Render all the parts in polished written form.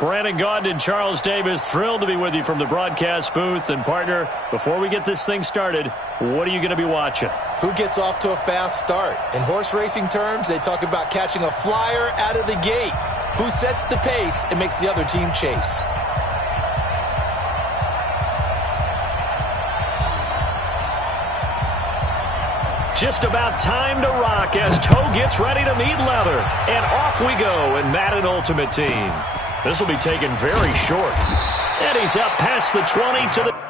Brandon Gaudin and Charles Davis, thrilled to be with you from the broadcast booth. And, partner, before we get this thing started, what are you going to be watching? Who gets off to a fast start? In horse racing terms, they talk about catching a flyer out of the gate. Who sets the pace and makes the other team chase? Just about time to rock as toe gets ready to meet leather. And off we go in Madden Ultimate Team. This will be taken very short. And he's up past the 20 to the...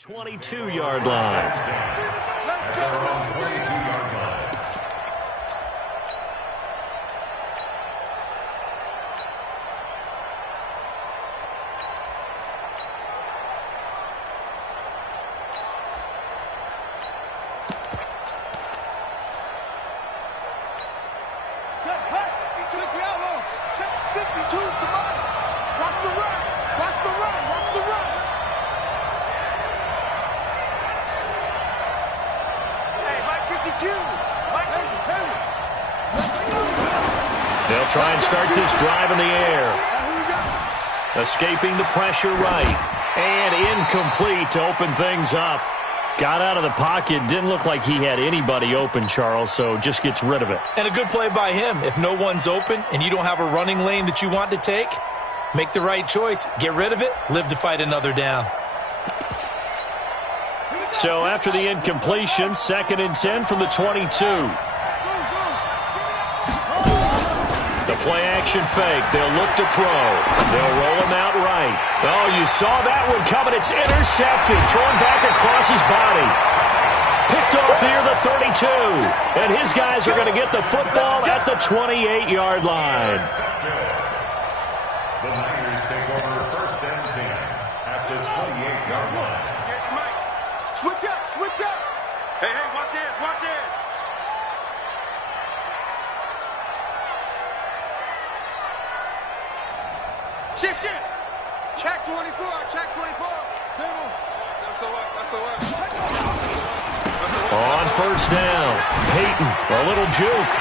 .22-yard line. At their own 22-yard line. Set, hey, check the outlaw. Check 52's the money. Watch the run. Watch the run. Watch the run. They'll try and start this drive in the air. Escaping the pressure right. And incomplete to open things up. Got out of the pocket. Didn't look like he had anybody open, Charles, so just gets rid of it. And a good play by him. If no one's open and you don't have a running lane that you want to take, make the right choice. Get rid of it. Live to fight another down. So after the incompletion, 2nd and 10 from the 22. The play action fake. They'll look to throw. They'll roll him out right. Oh, you saw that one coming. It's intercepted. Thrown back across his body. Picked off near the 32. And his guys are going to get the football at the 28-yard line. The Niners take over 1st and 10 at the 28-yard line. Switch up, switch up. Hey, watch this, watch it. Shift. Check 24, check 24. Single. That's a what? On 1st down, Peyton, a little juke.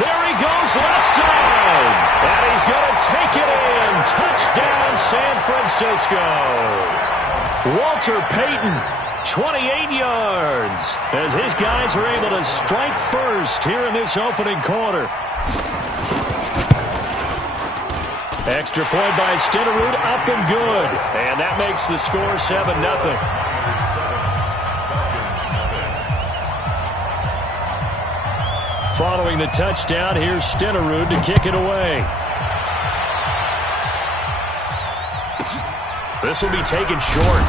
There he goes, left side. And he's going to take it in. Touchdown, San Francisco. Walter Payton. 28 yards as his guys are able to strike first here in this opening quarter. Extra point by Stenerud, up and good. And that makes the score 7-0. Following the touchdown, here's Stenerud to kick it away. This will be taken short.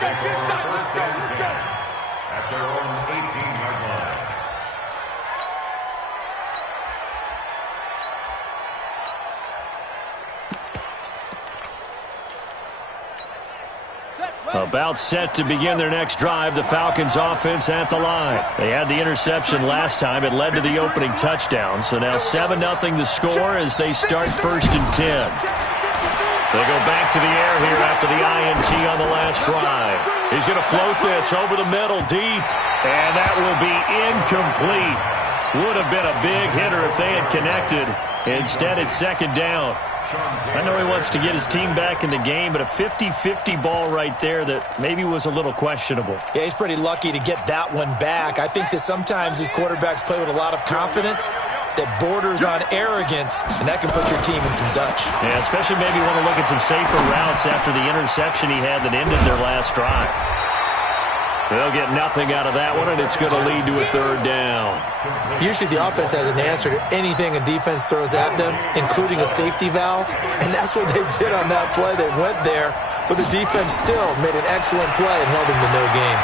Take over 1st and 10 at their own 18-yard line. About set to begin their next drive, the Falcons offense at the line. They had the interception last time. It led to the opening touchdown. So now 7-0 the score as they start 1st and 10. They go back to the air here after the INT on the last drive. He's going to float this over the middle deep. And that will be incomplete. Would have been a big hitter if they had connected. Instead, it's 2nd down. I know he wants to get his team back in the game, but a 50-50 ball right there that maybe was a little questionable. Yeah, he's pretty lucky to get that one back. I think that sometimes these quarterbacks play with a lot of confidence that borders on arrogance, and that can put your team in some Dutch. Yeah, especially maybe want to look at some safer routes after the interception he had that ended their last drive. They'll get nothing out of that one, and it's going to lead to a 3rd down. Usually the offense has an answer to anything a defense throws at them, including a safety valve, and that's what they did on that play. They went there, but the defense still made an excellent play and held them to no gain.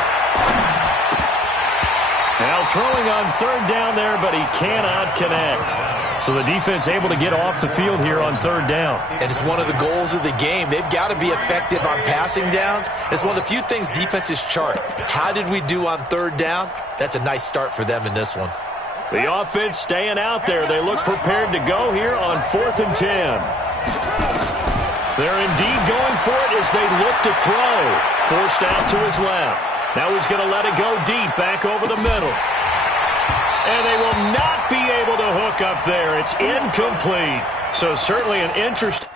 Now throwing on 3rd down there, but he cannot connect. So the defense able to get off the field here on third down. And it's one of the goals of the game. They've got to be effective on passing downs. It's one of the few things defenses chart. How did we do on third down? That's a nice start for them in this one. The offense staying out there. They look prepared to go here on 4th and 10. They're indeed going for it as they look to throw. Forced out to his left. Now he's going to let it go deep back over the middle. And they will not be able to hook up there. It's incomplete. So certainly an interesting.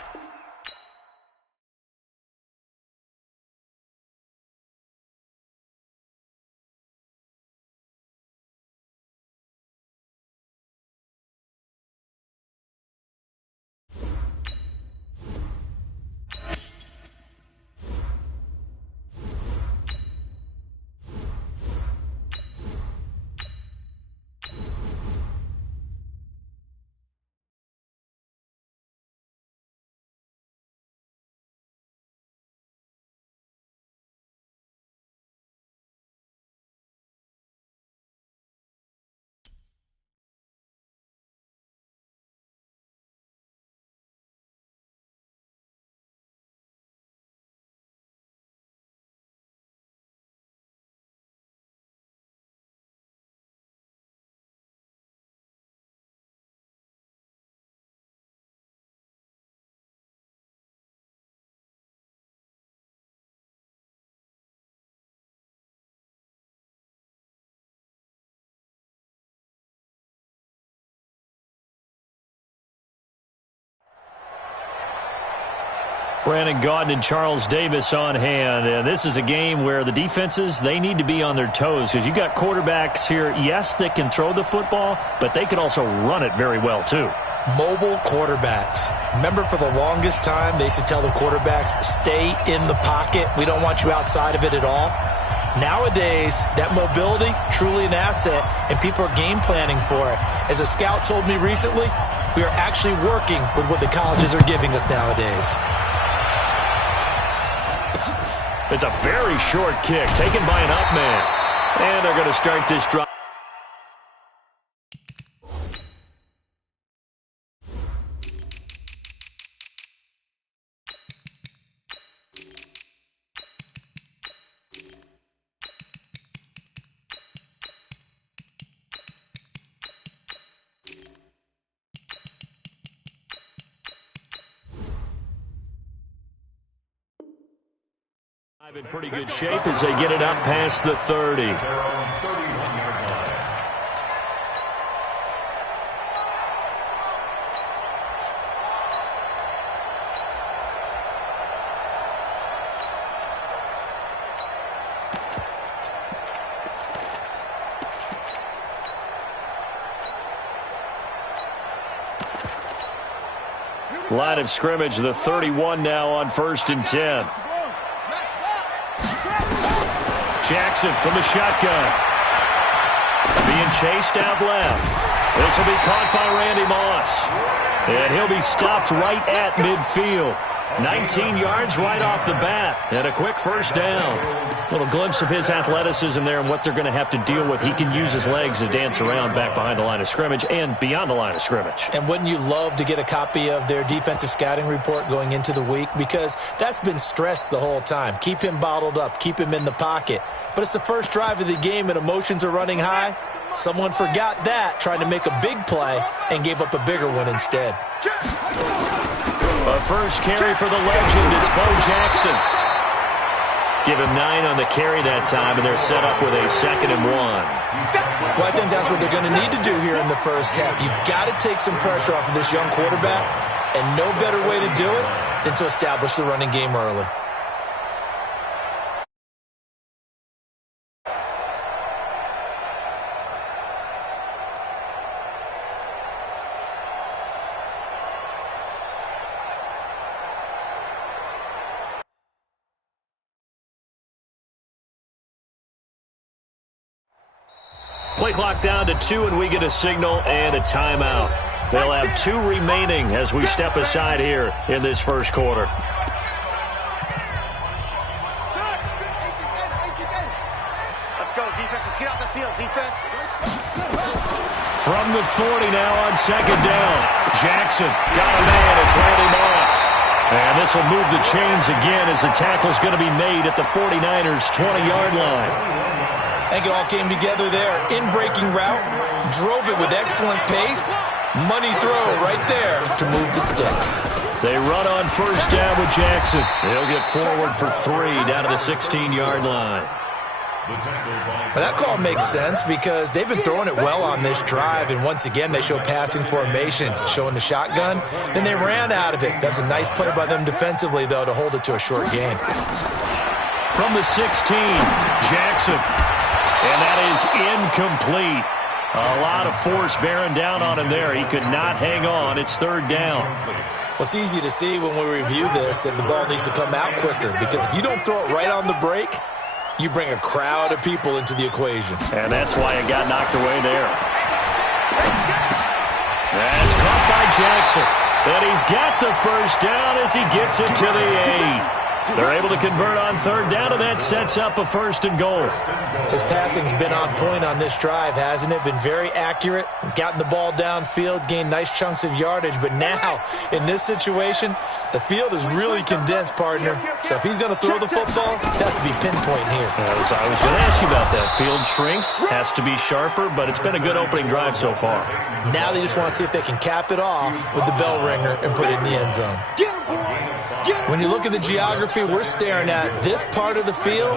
Brandon Gaudin and Charles Davis on hand. And this is a game where the defenses, they need to be on their toes because you got quarterbacks here, yes, that can throw the football, but they can also run it very well too. Mobile quarterbacks. Remember, for the longest time, they used to tell the quarterbacks, stay in the pocket. We don't want you outside of it at all. Nowadays, that mobility, truly an asset, and people are game planning for it. As a scout told me recently, we are actually working with what the colleges are giving us nowadays. It's a very short kick taken by an up man. And they're going to start this drive. In pretty good shape as they get it up past the 30. Line of scrimmage, the 31 now on 1st and 10. Jackson from the shotgun. Being chased out left. This will be caught by Randy Moss. And he'll be stopped right at midfield. 19 yards right off the bat. And a quick first down. Little glimpse of his athleticism there and what they're going to have to deal with. He can use his legs to dance around back behind the line of scrimmage and beyond the line of scrimmage. And wouldn't you love to get a copy of their defensive scouting report going into the week? Because that's been stressed the whole time. Keep him bottled up. Keep him in the pocket. But it's the first drive of the game and emotions are running high. Someone forgot that, trying to make a big play, and gave up a bigger one instead. A first carry for the legend. It's Bo Jackson. Give him 9 on the carry that time, and they're set up with a 2nd and 1. Well, I think that's what they're going to need to do here in the first half. You've got to take some pressure off of this young quarterback, and no better way to do it than to establish the running game early. Play clock down to 2, and we get a signal and a timeout. They'll have 2 remaining as we step aside here in this first quarter. That's Let's go, defense. Let's get out the field, defense. From the 40 now on second down. Jackson got a man. It's Randy Moss. And this will move the chains again as the tackle's going to be made at the 49ers' 20-yard line. I think it all came together there. In-breaking route, drove it with excellent pace. Money throw right there to move the sticks. They run on first down with Jackson. He'll get forward for 3 down to the 16-yard line. But that call makes sense because they've been throwing it well on this drive, and once again they show passing formation, showing the shotgun. Then they ran out of it. That's a nice play by them defensively, though, to hold it to a short gain. From the 16, Jackson. And that is incomplete. A lot of force bearing down on him there. He could not hang on. It's third down. Well, it's easy to see when we review this that the ball needs to come out quicker, because if you don't throw it right on the break, you bring a crowd of people into the equation. And that's why it got knocked away there. That's caught by Jackson. And he's got the first down as he gets it to the 8. They're able to convert on third down, and that sets up a first and goal. His passing's been on point on this drive, hasn't it? Been very accurate, gotten the ball downfield, gained nice chunks of yardage. But now, in this situation, the field is really condensed, partner. So if he's going to throw the football, that could be pinpoint here. I was going to ask you about that. Field shrinks, has to be sharper, but it's been a good opening drive so far. Now they just want to see if they can cap it off with the bell ringer and put it in the end zone. When you look at the geography we're staring at, this part of the field,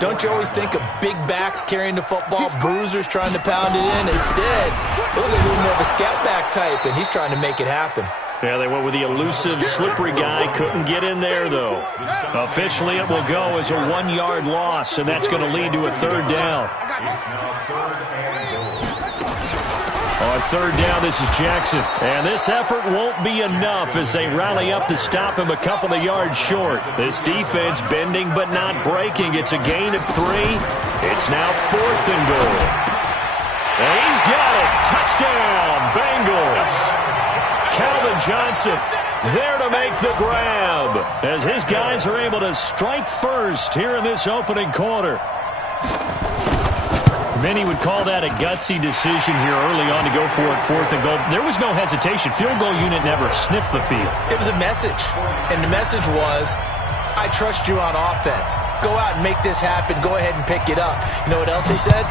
don't you always think of big backs carrying the football, bruisers trying to pound it in? Instead, look at a little more of a scout back type, and he's trying to make it happen. Yeah, they went with the elusive, slippery guy. Couldn't get in there, though. Officially, it will go as a 1-yard loss, and that's going to lead to a third down. On third down, this is Jackson. And this effort won't be enough as they rally up to stop him a couple of yards short. This defense bending but not breaking. It's a gain of 3. It's now 4th and goal. And he's got it. Touchdown, Bengals. Calvin Johnson there to make the grab as his guys are able to strike first here in this opening quarter. Many would call that a gutsy decision here early on to go for it 4th and goal. There was no hesitation. Field goal unit never sniffed the field. It was a message, and the message was, I trust you on offense. Go out and make this happen. Go ahead and pick it up. You know what else he said?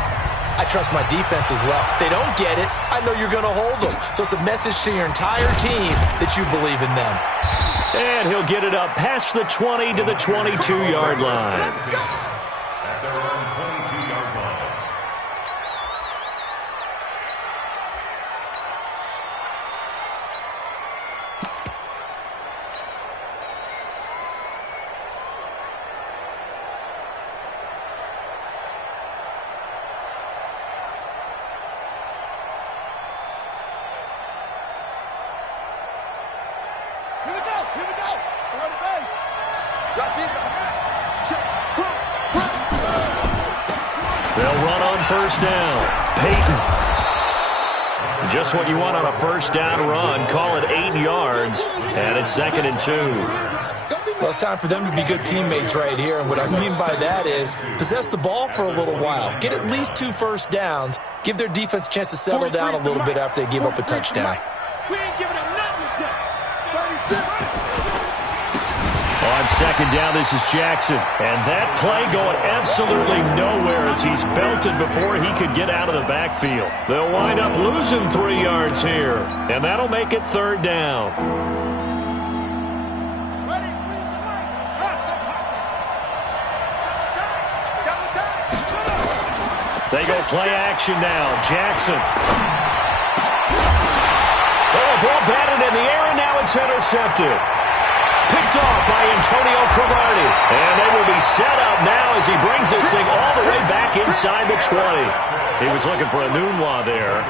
I trust my defense as well. If they don't get it, I know you're going to hold them. So it's a message to your entire team that you believe in them. And he'll get it up past the 20 to the 22-yard line. At their own 22-yard line. Here we go. Around the base. Drop deep. Check. Cross. They'll run on first down. Peyton. Just what you want on a first down run. Call it 8 yards. And it's 2nd and 2. Well, it's time for them to be good teammates right here. And what I mean by that is possess the ball for a little while. Get at least 2 first downs. Give their defense a chance to settle down a little bit after they give up a touchdown. We ain't giving them nothing. 36. On second down, this is Jackson. And that play going absolutely nowhere as he's belted before he could get out of the backfield. They'll wind up losing 3 yards here. And that'll make it third down. Ready? They go play action now. Jackson. Oh, ball batted in the air, and now it's intercepted. Picked off by Antonio Cromartie. And they will be set up now as he brings this thing all the way back inside the 20. He was looking for a Nunwa there.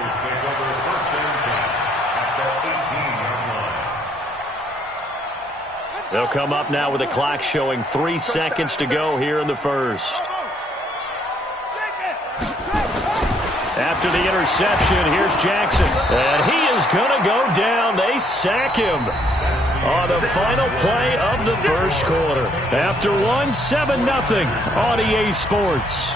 They'll come up now with the clock showing 3 seconds to go here in the first. After the interception, here's Jackson. And he is going to go down. They sack him on the final play of the first quarter. After one, 7-0 on EA Sports.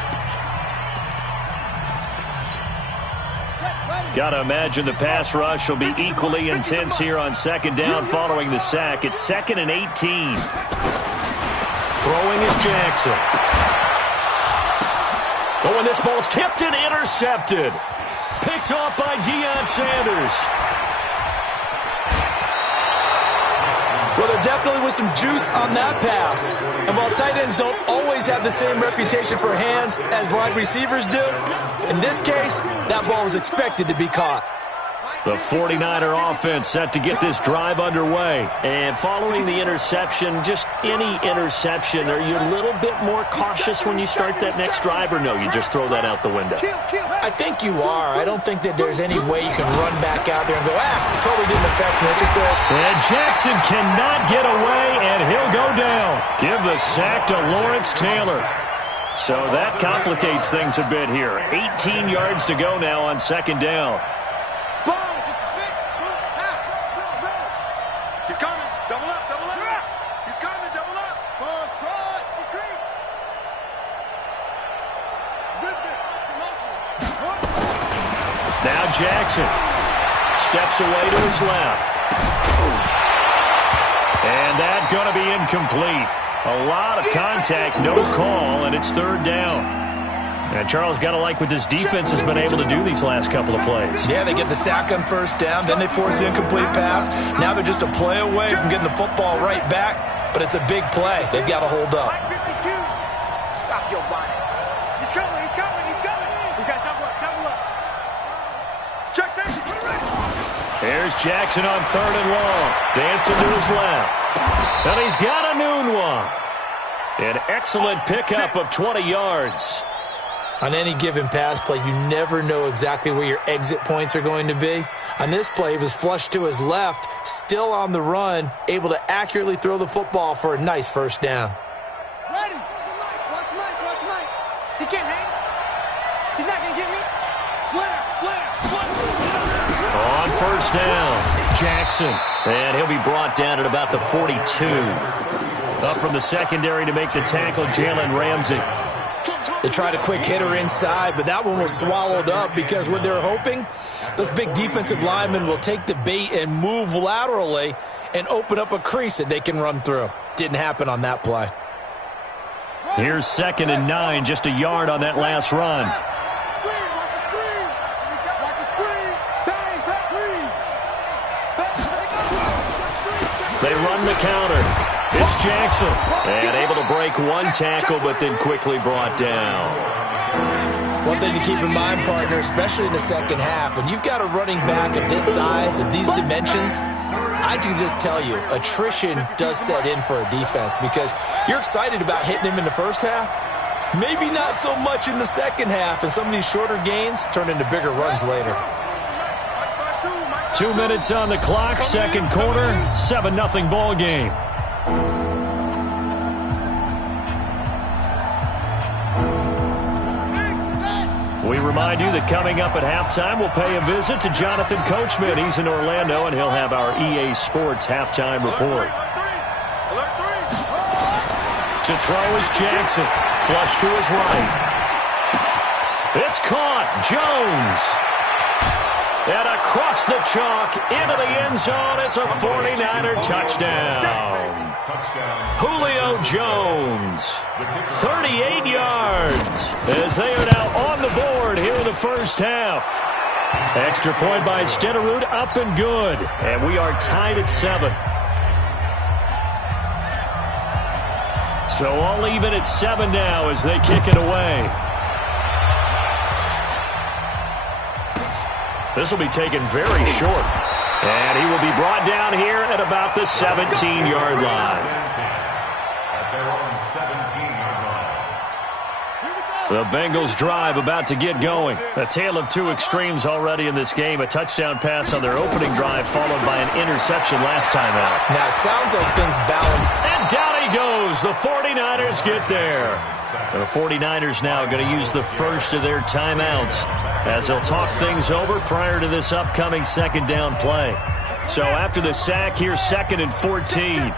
Got to imagine the pass rush will be equally intense here on second down following the sack. It's 2nd and 18. Throwing is Jackson. Oh, and this ball's tipped and intercepted. Picked off by Deion Sanders. Well, there definitely was some juice on that pass. And while tight ends don't always have the same reputation for hands as wide receivers do, in this case, that ball was expected to be caught. The 49er offense set to get this drive underway. And following the interception, just any interception, are you a little bit more cautious when you start that next drive, or no, you just throw that out the window? I think you are. I don't think that there's any way you can run back out there and go, totally didn't affect me. Let's just go. And Jackson cannot get away, and he'll go down. Give the sack to Lawrence Taylor. So that complicates things a bit here. 18 yards to go now on second down. He's coming. Double up, double up. He's coming, double up. Now Jackson steps away to his left. And that's going to be incomplete. A lot of contact, no call, and it's third down. And Charles, got to like what this defense has been able to do these last couple of plays. Yeah, they get the sack on first down, then they force the incomplete pass. Now they're just a play away from getting the football right back, but it's a big play. They've got to hold up. Stop your body. He's coming, he's coming, he's coming. We got double up, double up. Check safety, put it right. There's Jackson on 3rd and long. Dancing to his left. And he's got a noon one. An excellent pickup of 20 yards. On any given pass play, you never know exactly where your exit points are going to be. On this play, he was flushed to his left, still on the run, able to accurately throw the football for a nice first down. Ready. Watch Mike, watch Mike. He can't hang. He's not going to get me. Slam, slam, slam. On first down, Jackson. And he'll be brought down at about the 42. Up from the secondary to make the tackle, Jalen Ramsey. They tried a quick hitter inside, but that one was swallowed up because what they're hoping, those big defensive linemen will take the bait and move laterally and open up a crease that they can run through. Didn't happen on that play. Here's 2nd and 9, just a yard on that last run. Screen, watch the screen. Watch the screen. Bang, screen. They run the counter. It's Jackson. And able to break one tackle, but then quickly brought down. One thing to keep in mind, partner, especially in the second half, when you've got a running back of this size, of these dimensions, I can just tell you, attrition does set in for a defense because you're excited about hitting him in the first half. Maybe not so much in the second half, and some of these shorter gains turn into bigger runs later. 2 minutes on the clock, second quarter, 7-0 ball game. We remind you that coming up at halftime, we'll pay a visit to Jonathan Coachman. He's in Orlando, and he'll have our EA Sports halftime report. To throw is Jackson. Flush to his right. It's caught. Jones. And across the chalk, into the end zone. It's a 49er touchdown. Julio Jones, 38 yards, as they are now on the board here in the first half. Extra point by Stenerud, up and good. And we are tied at 7. So all even at 7 now as they kick it away. This will be taken very short. And he will be brought down here at about the 17-yard line. At their own 17-yard line. The Bengals drive about to get going. A tale of two extremes already in this game. A touchdown pass on their opening drive followed by an interception last time out. Now, it sounds like things balance. And down he goes. The 49ers get there. The 49ers now going to use the first of their timeouts as they'll talk things over prior to this upcoming second down play. So after the sack, here's 2nd and 14.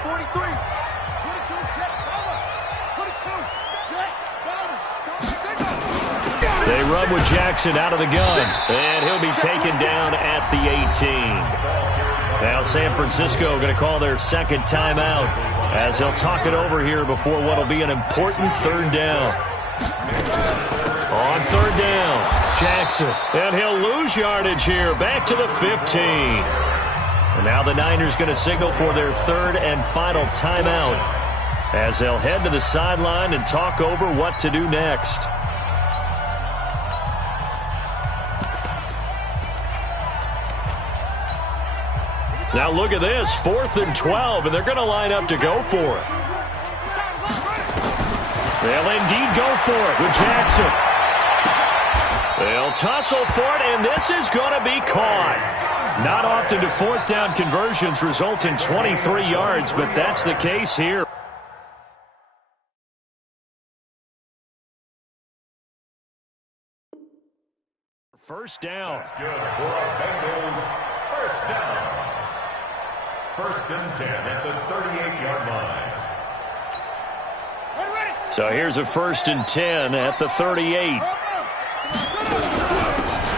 They run with Jackson out of the gun, and he'll be taken down at the 18. Now San Francisco going to call their second timeout as they'll talk it over here before what will be an important third down. On third down, Jackson, and he'll lose yardage here, back to the 15. And now the Niners going to signal for their third and final timeout as they'll head to the sideline and talk over what to do next. Now look at this, 4th and 12, and they're going to line up to go for it. They'll indeed go for it with Jackson. They'll tussle for it, and this is going to be caught. Not often do 4th down conversions result in 23 yards, but that's the case here. First down. That's good for Bengals. First down. 1st and 10 at the 38-yard line. So here's a 1st and 10 at the 38.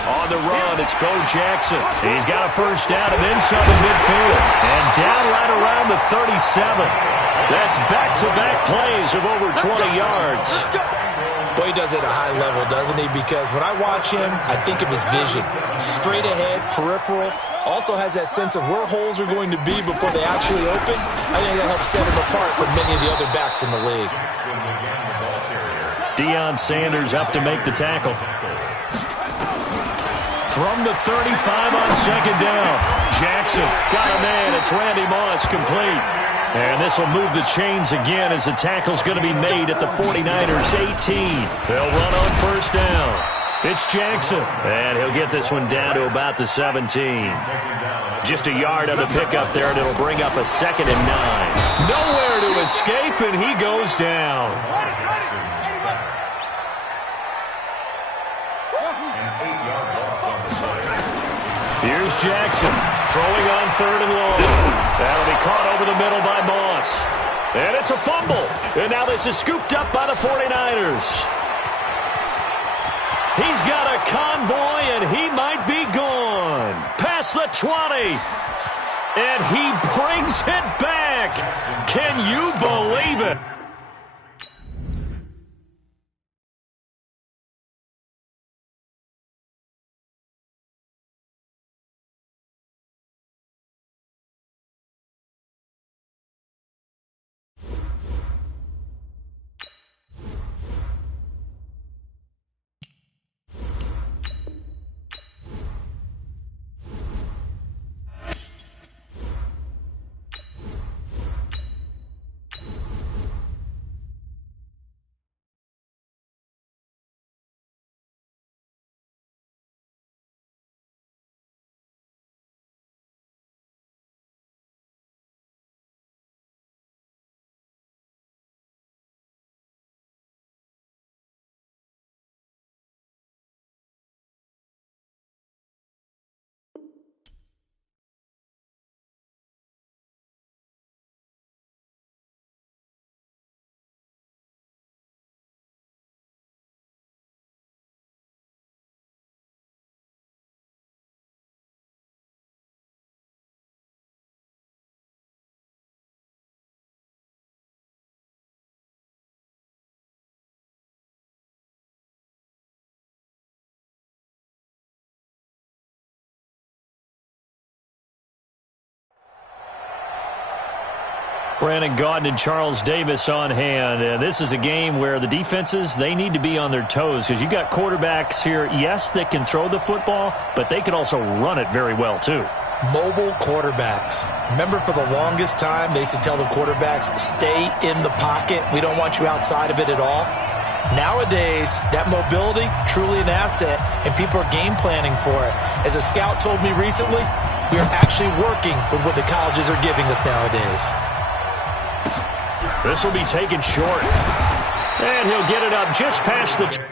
On the run, it's Bo Jackson. He's got a first down and then some in midfield. And down right around the 37. That's back-to-back plays of over 20 yards. Boy, he does it at a high level, doesn't he? Because when I watch him, I think of his vision. Straight ahead, peripheral. Also has that sense of where holes are going to be before they actually open. I think that helps set him apart from many of the other backs in the league. Deion Sanders up to make the tackle. From the 35 on second down. Jackson got a man. It's Randy Moss complete. And this will move the chains again as the tackle's going to be made at the 49ers 18. They'll run on first down. It's Jackson. And he'll get this one down to about the 17. Just a yard on the pickup there, and it'll bring up a 2nd and 9. Nowhere to escape, and he goes down. Here's Jackson throwing on 3rd and long. That'll be caught over the middle by Moss. And it's a fumble. And now this is scooped up by the 49ers. He's got a convoy, and he might be gone. Past the 20. And he brings it back. Can you believe it? Brandon Gaudin and Charles Davis on hand. This is a game where the defenses, they need to be on their toes because you've got quarterbacks here, yes, that can throw the football, but they can also run it very well, too. Mobile quarterbacks. Remember, for the longest time, they used to tell the quarterbacks, stay in the pocket. We don't want you outside of it at all. Nowadays, that mobility, truly an asset, and people are game planning for it. As a scout told me recently, we are actually working with what the colleges are giving us nowadays. This will be taken short. And he'll get it up just past the...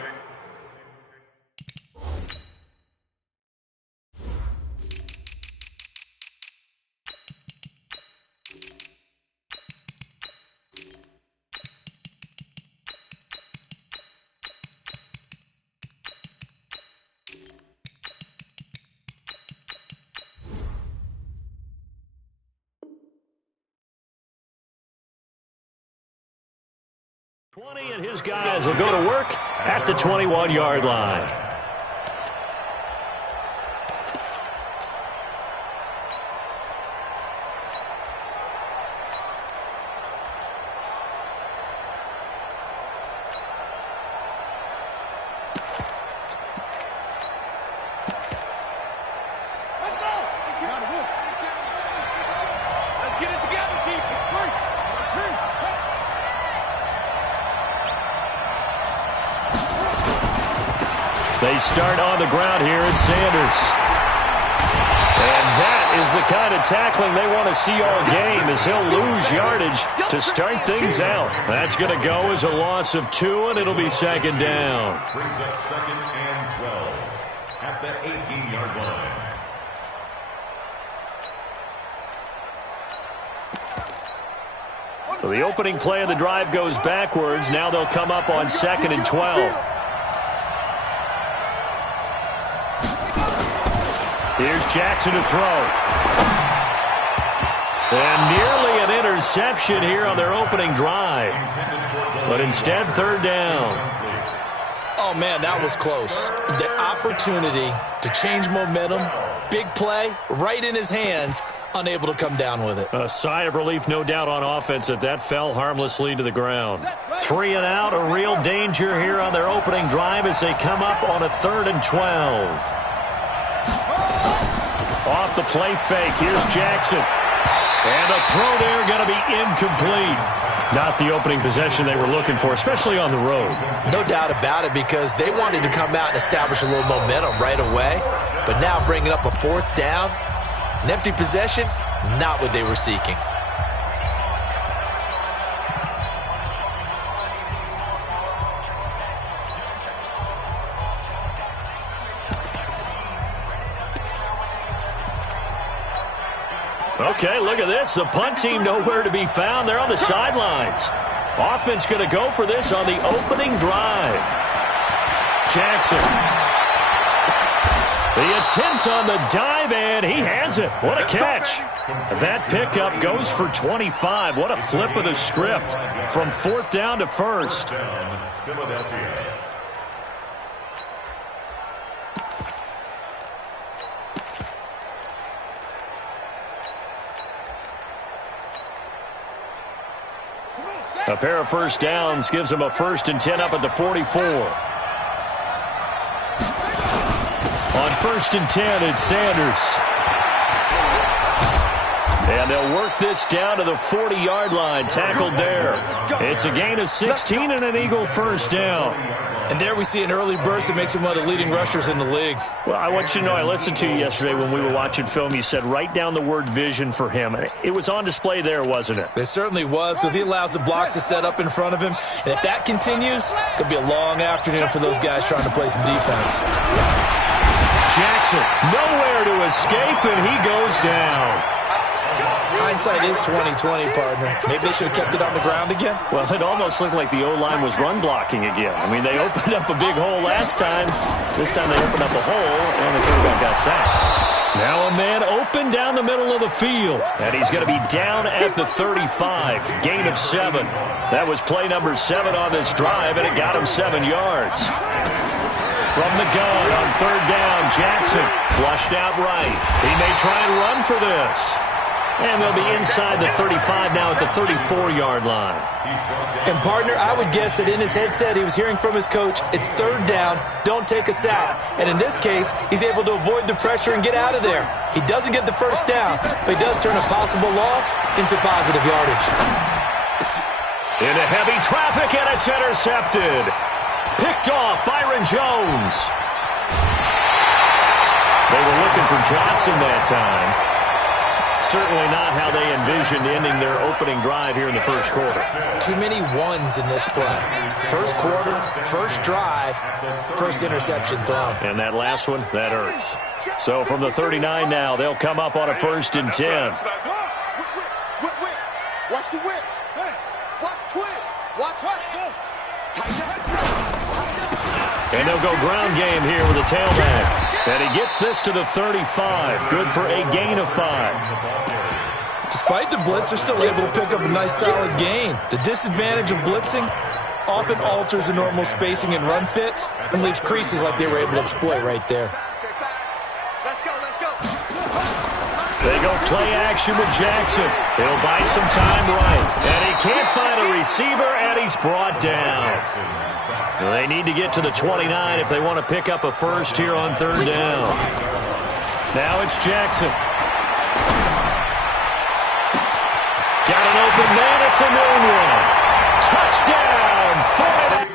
20, and his guys will go to work at the 21-yard line. They start on the ground here at Sanders. And that is the kind of tackling they want to see all game, as he'll lose yardage to start things out. That's going to go as a loss of 2, and it'll be second down. Brings up second and 12 at the 18-yard line. So the opening play of the drive goes backwards. Now they'll come up on second and 12. Here's Jackson to throw. And nearly an interception here on their opening drive. But instead, third down. Oh, man, that was close. The opportunity to change momentum, big play, right in his hands, unable to come down with it. A sigh of relief, no doubt, on offense that fell harmlessly to the ground. 3 and out, a real danger here on their opening drive as they come up on a third and 12. Off the play fake, here's Jackson. And the throw there going to be incomplete. Not the opening possession they were looking for, especially on the road. No doubt about it, because they wanted to come out and establish a little momentum right away. But now bringing up a fourth down, an empty possession, not what they were seeking. Okay, look at this. The punt team nowhere to be found. They're on the sidelines. Offense going to go for this on the opening drive. Jackson. The attempt on the dive, and he has it. What a catch. That pickup goes for 25. What a flip of the script from fourth down to first. Philadelphia. A pair of first downs gives them a 1st and 10 up at the 44. On 1st and 10, it's Sanders. And they'll work this down to the 40-yard line, tackled there. It's a gain of 16 and an Eagle first down. And there we see an early burst that makes him one of the leading rushers in the league. Well, I want you to know, I listened to you yesterday when we were watching film. You said write down the word vision for him. It was on display there, wasn't it? It certainly was, because he allows the blocks to set up in front of him. And if that continues, it'll be a long afternoon for those guys trying to play some defense. Jackson, nowhere to escape, and he goes down. Hindsight is 20/20, partner. Maybe they should have kept it on the ground again. Well, it almost looked like the O-line was run blocking again. I mean, they opened up a big hole last time. This time they opened up a hole, and the quarterback got sacked. Now a man open down the middle of the field, and he's going to be down at the 35. Gain of 7. That was play number 7 on this drive, and it got him 7 yards. From the gun on third down, Jackson flushed out right. He may try and run for this. And they'll be inside the 35 now at the 34-yard line. And, partner, I would guess that in his headset he was hearing from his coach, it's third down, don't take a sack. And in this case, he's able to avoid the pressure and get out of there. He doesn't get the first down, but he does turn a possible loss into positive yardage. Into heavy traffic, and it's intercepted. Picked off Byron Jones. They were looking for Johnson that time. Certainly not how they envisioned ending their opening drive here in the first quarter. Too many ones in this play. First quarter, first drive, first interception thrown. And that last one, that hurts. So from the 39 now, they'll come up on a 1st and 10. Watch the whip. Watch twist. Watch right. And they'll go ground game here with a tailback. And he gets this to the 35. Good for a gain of 5. Despite the blitz, they're still able to pick up a nice solid gain. The disadvantage of blitzing, often alters the normal spacing and run fits and leaves creases like they were able to exploit right there. Let's go, let's go. They go play action with Jackson. He'll buy some time right. And he can't find a receiver, and he's brought down. They need to get to the 29 if they want to pick up a first here on third down. Now it's Jackson. Got an open man. It's a known one. Touchdown, 49.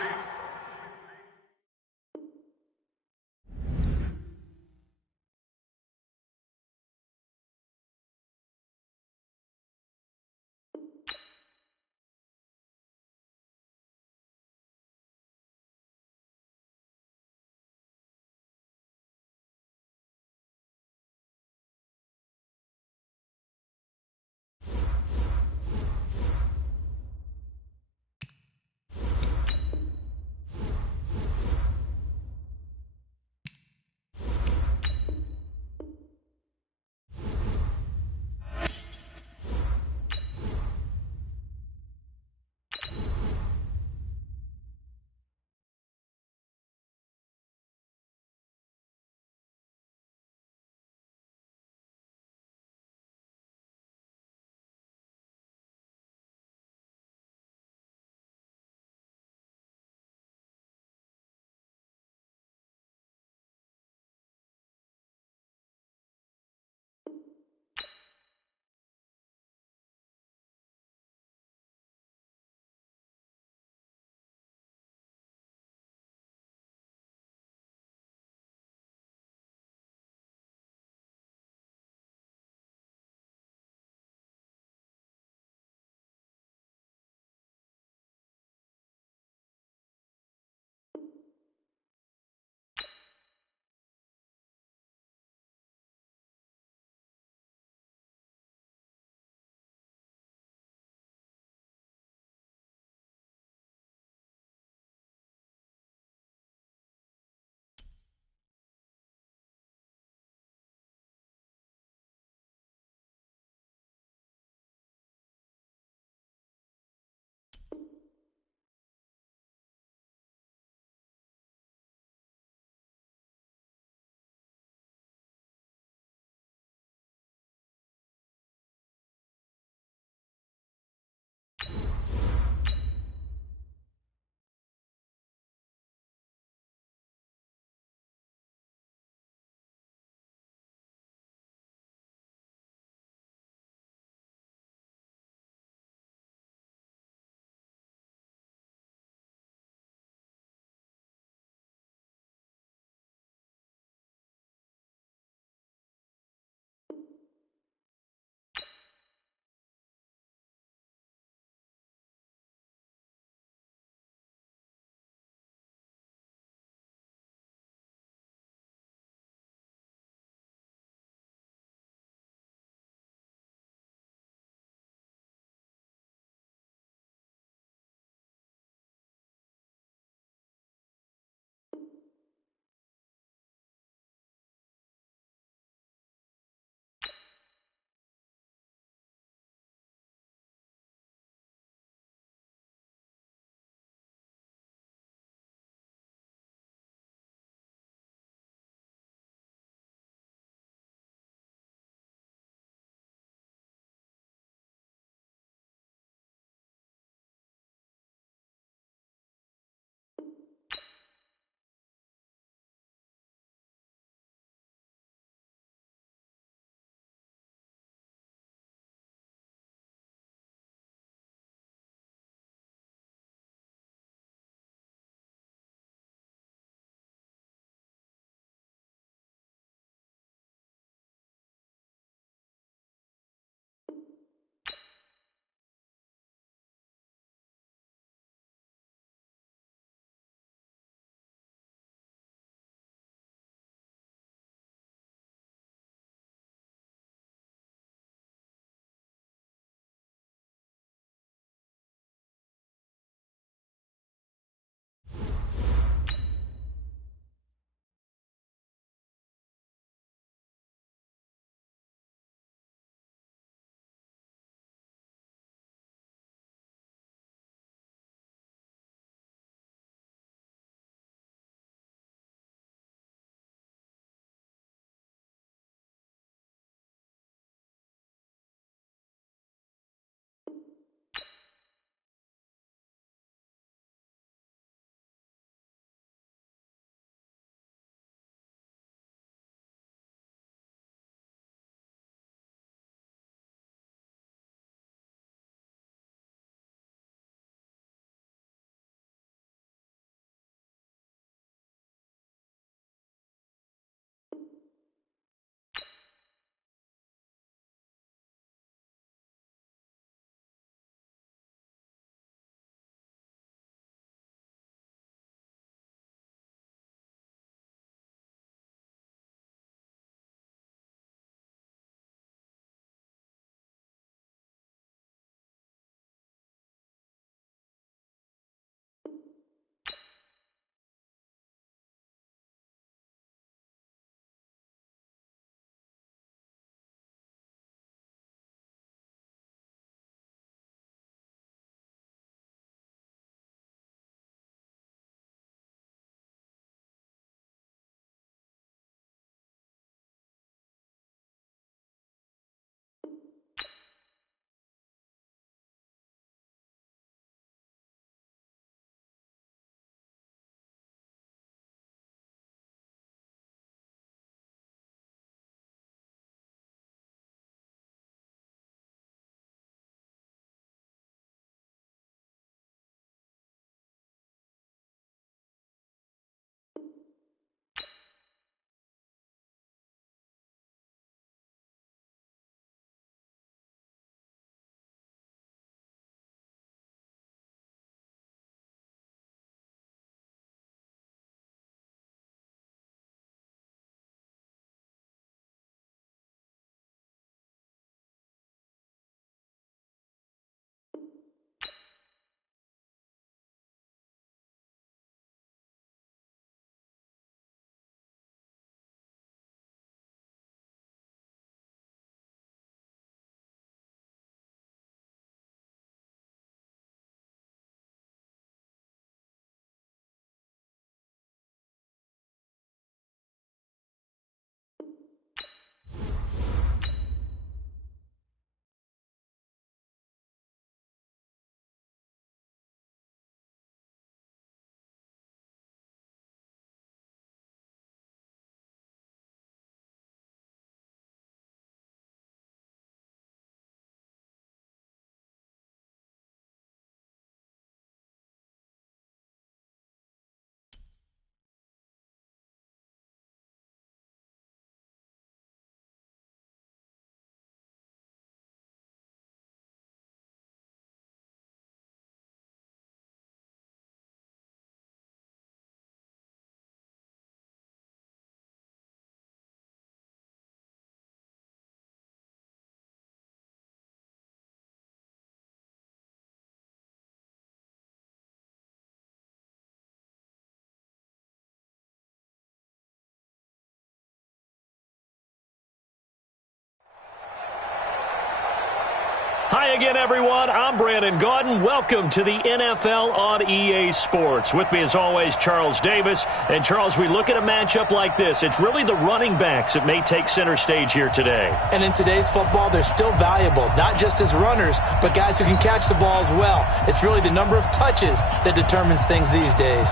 Hi again, everyone. I'm Brandon Gaudin. Welcome to the NFL on EA Sports. With me, as always, Charles Davis. And, Charles, we look at a matchup like this. It's really the running backs that may take center stage here today. And in today's football, they're still valuable, not just as runners, but guys who can catch the ball as well. It's really the number of touches that determines things these days.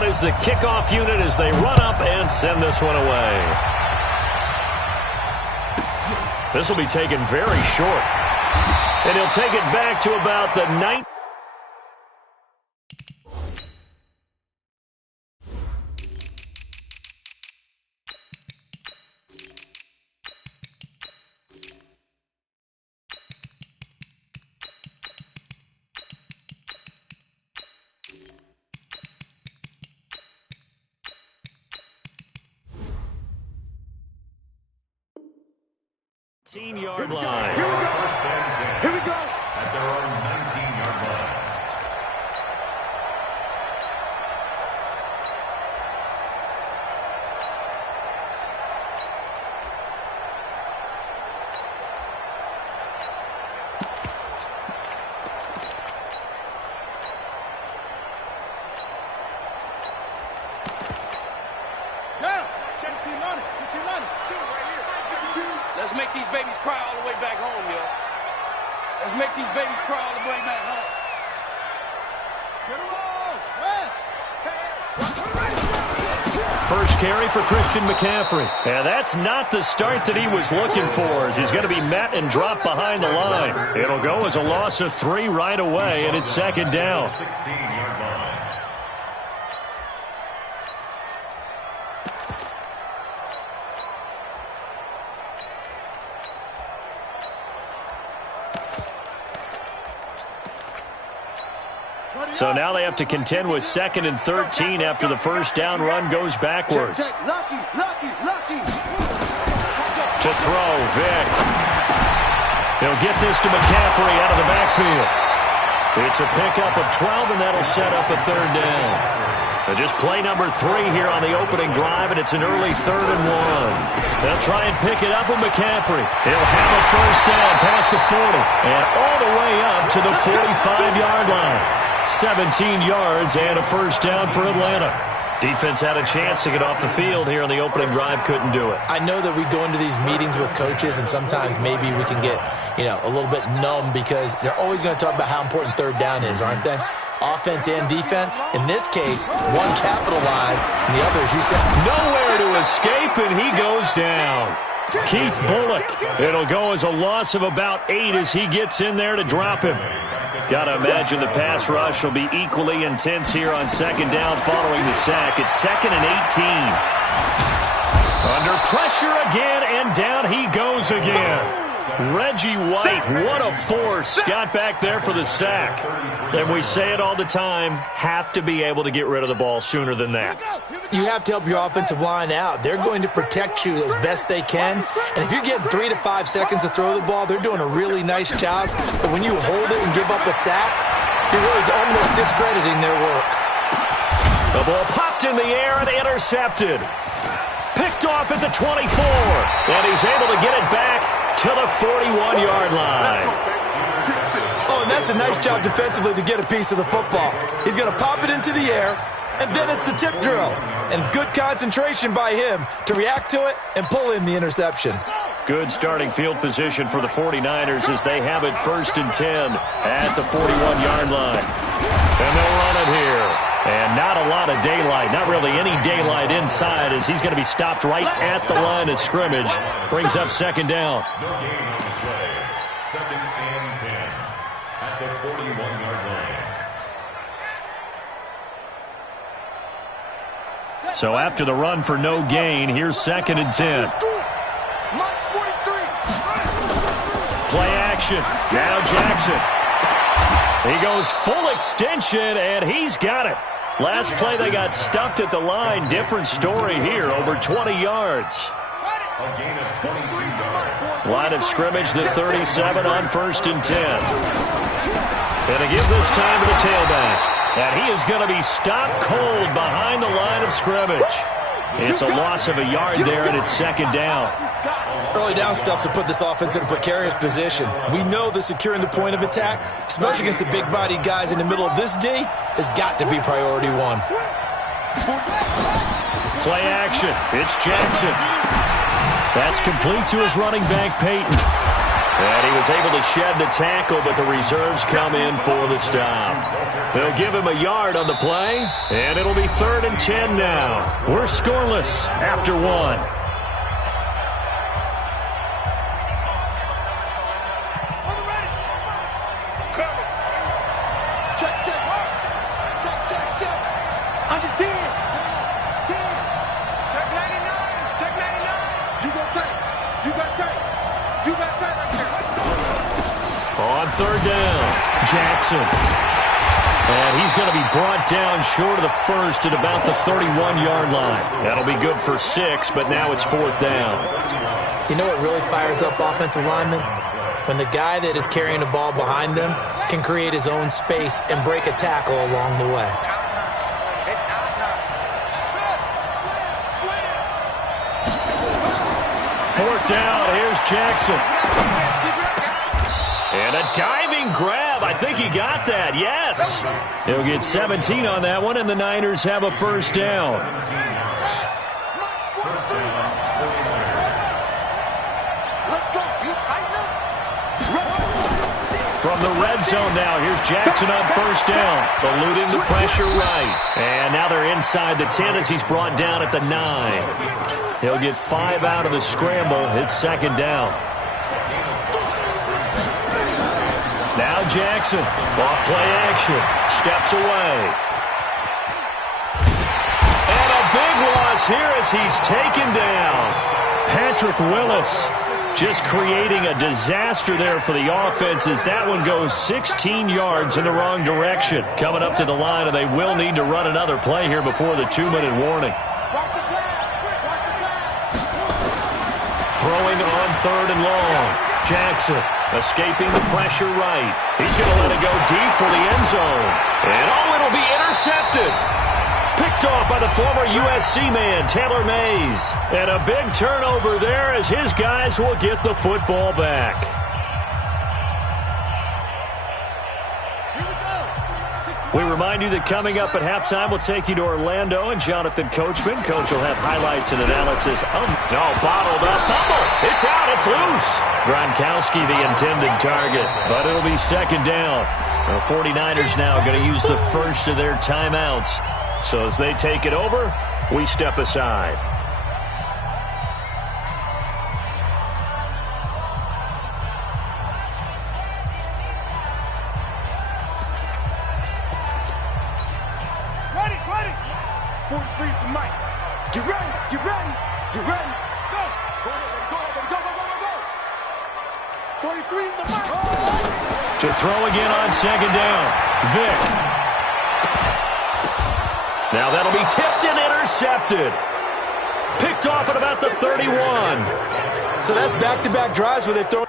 Is the kickoff unit as they run up and send this one away. This will be taken very short. And he'll take it back to about the 9. Yard line. Here we go. At their own 19-yard line. Yeah. 17 on it. 15 on it. Shoot it right here. Let's make these babies cry all the way back home, yo. Let's make these babies cry all the way back home. Get him on. West. First carry for Christian McCaffrey. And that's not the start that he was looking for, as he's going to be met and dropped behind the line. It'll go as a loss of 3 right away, and it's second down. 16-yard line. So now they have to contend with 2nd and 13 after the first down run goes backwards. Lucky. To throw, Vic. He'll get this to McCaffrey out of the backfield. It's a pickup of 12, and that'll set up a third down. So just play number 3 here on the opening drive, and it's an early 3rd and 1. They'll try and pick it up with McCaffrey. He'll have a first down past the 40 and all the way up to the 45-yard line. 17 yards and a first down for Atlanta. Defense had a chance to get off the field here on the opening drive, couldn't do it. I know that we go into these meetings with coaches, and sometimes maybe we can get, a little bit numb because they're always going to talk about how important third down is, aren't they? Offense and defense. In this case, one capitalized, and the other, as you said, nowhere to escape, and he goes down. Keith Bullock. It'll go as a loss of about 8 as he gets in there to drop him. Got to imagine the pass rush will be equally intense here on second down following the sack. It's 2nd and 18. Under pressure again, and down he goes again. Reggie White, what a force, got back there for the sack. And we say it all the time, have to be able to get rid of the ball sooner than that. You have to help your offensive line out. They're going to protect you as best they can. And if you're getting 3 to 5 seconds to throw the ball, they're doing a really nice job. But when you hold it and give up a sack, you're really almost discrediting their work. The ball popped in the air and intercepted. Picked off at the 24. And he's able to get it back to the 41-yard line. Oh, and that's a nice job defensively to get a piece of the football. He's going to pop it into the air, and then it's the tip drill. And good concentration by him to react to it and pull in the interception. Good starting field position for the 49ers as they have it 1st and 10 at the 41-yard line. And they'll run it here. And not a lot of daylight, not really any daylight inside as he's going to be stopped right at the line of scrimmage. Brings up second down. No gain on the play. 2nd and 10 at the 41-yard line. So after the run for no gain, here's 2nd and 10. Play action. Now Jackson. He goes full extension, and he's got it. Last play, they got stuffed at the line. Different story here, over 20 yards. A gain of 23 yards. Line of scrimmage, the 37 on 1st and 10. And to give this time to the tailback. And he is going to be stopped cold behind the line of scrimmage. It's a loss of a yard there, and it's second down. Early down stuff to put this offense in a precarious position. We know that securing the point of attack, especially against the big-bodied guys in the middle of this D, has got to be priority one. Play action. It's Jackson. That's complete to his running back, Peyton. And he was able to shed the tackle, but the reserves come in for the stop. They'll give him a yard on the play, and it'll be 3rd and 10 now. We're scoreless after 1. On 3rd down, Jackson. And he's going to be brought down short of the first at about the 31-yard line. That'll be good for 6, but now it's 4th down. You know what really fires up offensive linemen? When the guy that is carrying the ball behind them can create his own space and break a tackle along the way. Fourth down, here's Jackson. And a diving grab. I think he got that, yes. He'll get 17 on that one, and the Niners have a first down. From the red zone now, here's Jackson on first down, eluding the pressure right. And now they're inside the 10 as he's brought down at the 9. He'll get 5 out of the scramble. It's second down. Now Jackson, off play action, steps away. And a big loss here as he's taken down. Patrick Willis just creating a disaster there for the offense as that one goes 16 yards in the wrong direction. Coming up to the line, and they will need to run another play here before the 2-minute warning. Throwing on 3rd and long. Jackson escaping the pressure right. He's going to let it go deep for the end zone. And it'll be intercepted. Picked off by the former USC man, Taylor Mays. And a big turnover there as his guys will get the football back. We remind you that coming up at halftime, we'll take you to Orlando and Jonathan Coachman. Coach will have highlights and analysis. Bottled up. Fumble. It's out. It's loose. Gronkowski, the intended target. But it'll be second down. The 49ers now going to use the first of their timeouts. So as they take it over, we step aside. To throw again on second down. Vick. Now that'll be tipped and intercepted. Picked off at about the 31. So that's back-to-back drives where they've thrown.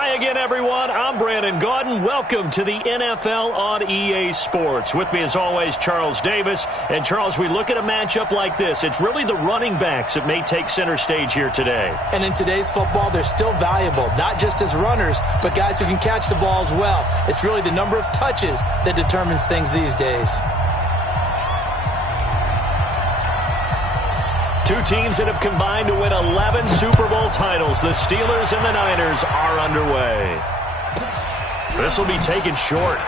Hi again, everyone. I'm Brandon Gaudin. Welcome to the NFL on EA Sports. With me, as always, Charles Davis. And, Charles, we look at a matchup like this. It's really the running backs that may take center stage here today. And in today's football, they're still valuable, not just as runners, but guys who can catch the ball as well. It's really the number of touches that determines things these days. Two teams that have combined to win 11 Super Bowl titles. The Steelers and the Niners are underway. This will be taken short.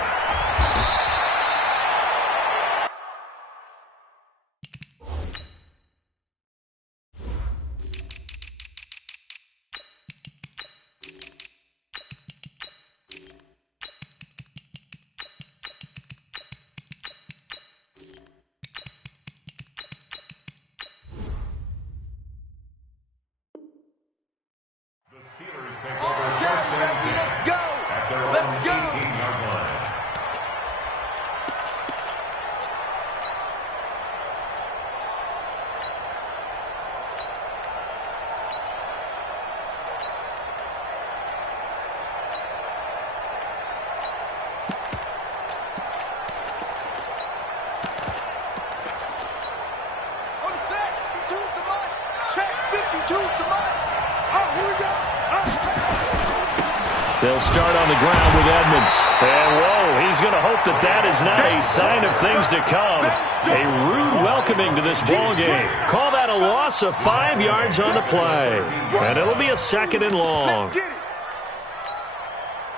They'll start on the ground with Edmonds. And, whoa, he's going to hope that that is not a sign of things to come. A rude welcoming to this ball game. Call that a loss of 5 yards on the play. And it'll be a 2nd and long.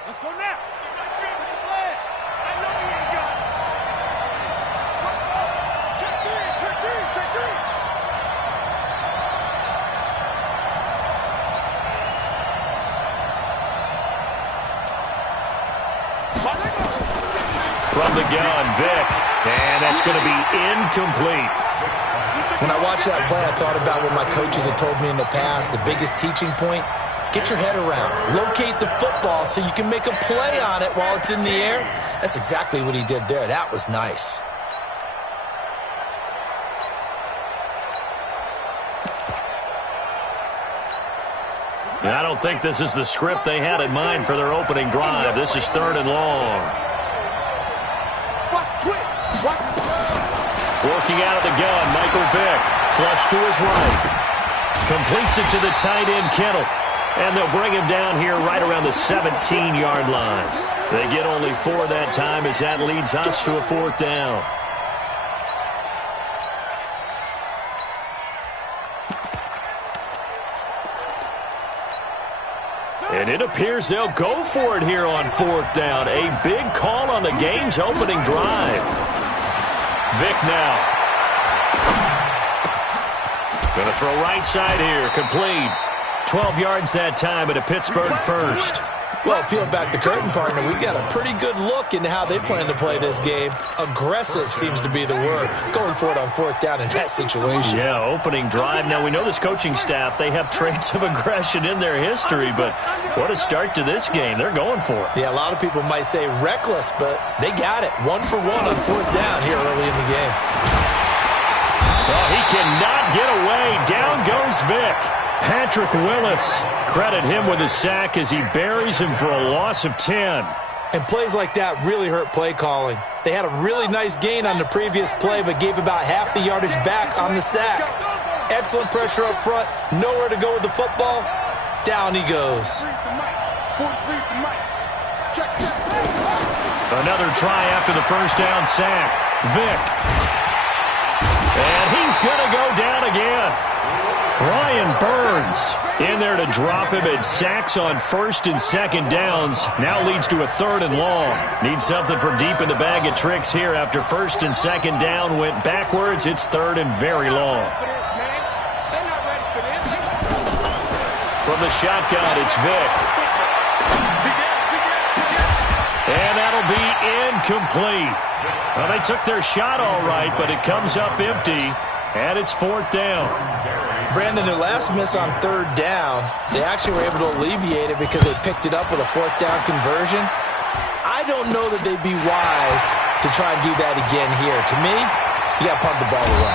Let's go now. I know he ain't got it. Let's go. Check three, check three, check three. From the gun, Vic. And that's going to be incomplete. When I watched that play, I thought about what my coaches had told me in the past. The biggest teaching point, get your head around. Locate the football so you can make a play on it while it's in the air. That's exactly what he did there. That was nice. I don't think this is the script they had in mind for their opening drive. This is 3rd and long. Working out of the gun, Michael Vick. Flush to his right. Completes it to the tight end, Kittle. And they'll bring him down here right around the 17-yard line. They get only 4 that time as that leads us to a 4th down. And it appears they'll go for it here on 4th down. A big call on the game's opening drive. Vick now. Going to throw right side here. Complete. 12 yards that time at a Pittsburgh 1st. Well, peel back the curtain, partner. We've got a pretty good look into how they plan to play this game. Aggressive seems to be the word. Going for it on 4th down in that situation. Yeah, opening drive. Now, we know this coaching staff, they have traits of aggression in their history, but what a start to this game. They're going for it. Yeah, a lot of people might say reckless, but they got it. 1 for 1 on 4th down here early in the game. Oh, he cannot get away. Down goes Vick. Patrick Willis, credit him with a sack as he buries him for a loss of 10. And plays like that really hurt play calling. They had a really nice gain on the previous play, but gave about half the yardage back on the sack. Excellent pressure up front. Nowhere to go with the football. Down he goes. Another try after the 1st down sack. Vick. And he's going to go down again. Brian Burns in there to drop him at sacks on 1st and 2nd downs. Now leads to a 3rd and long. Needs something for deep in the bag of tricks here after 1st and 2nd down went backwards. It's 3rd and very long. From the shotgun, it's Vick. And that'll be incomplete. Well, they took their shot all right, but it comes up empty, and it's 4th down. Brandon, their last miss on 3rd down, they actually were able to alleviate it because they picked it up with a 4th down conversion. I don't know that they'd be wise to try and do that again here. To me, you got to punt the ball away.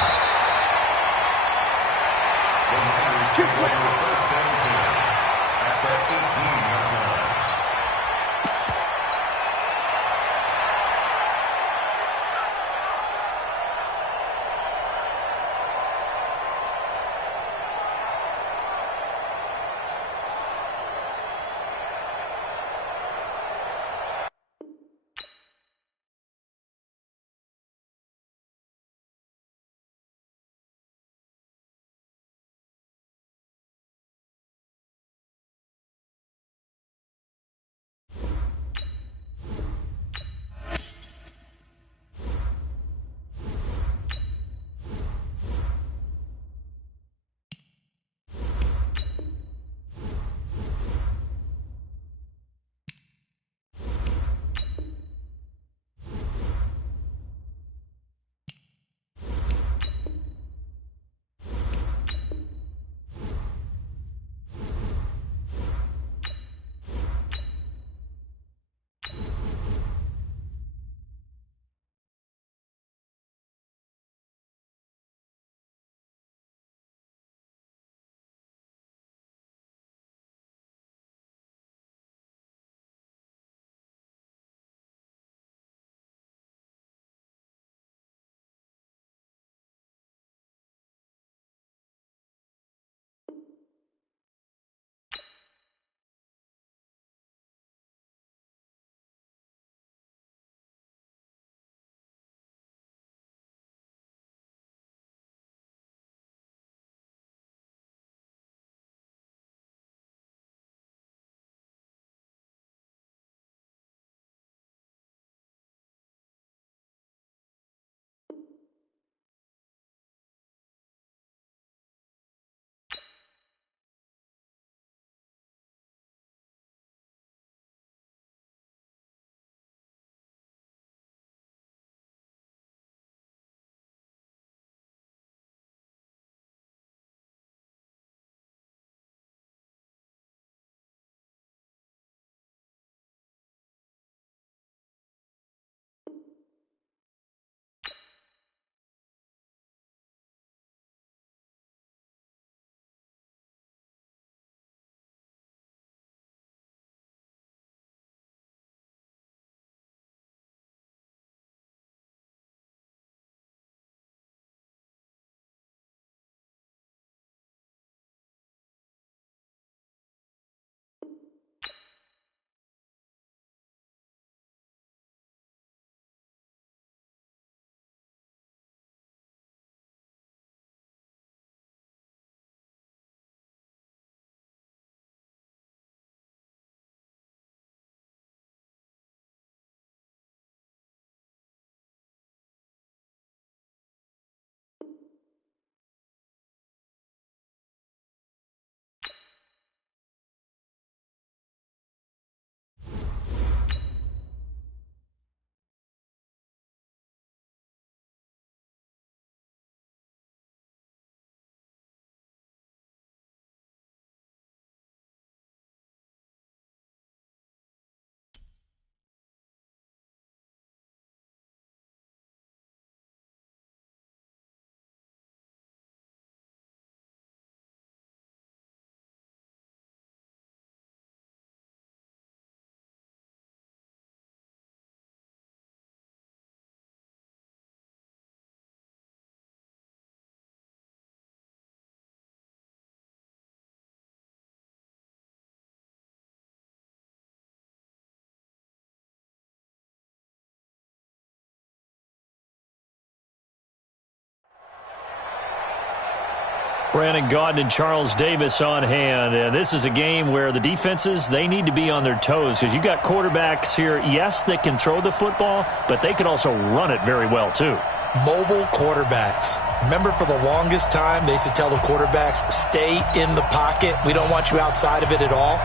Brandon Gaudin and Charles Davis on hand. And this is a game where the defenses, they need to be on their toes because you've got quarterbacks here, yes, that can throw the football, but they can also run it very well too. Mobile quarterbacks. Remember, for the longest time, they used to tell the quarterbacks, stay in the pocket. We don't want you outside of it at all.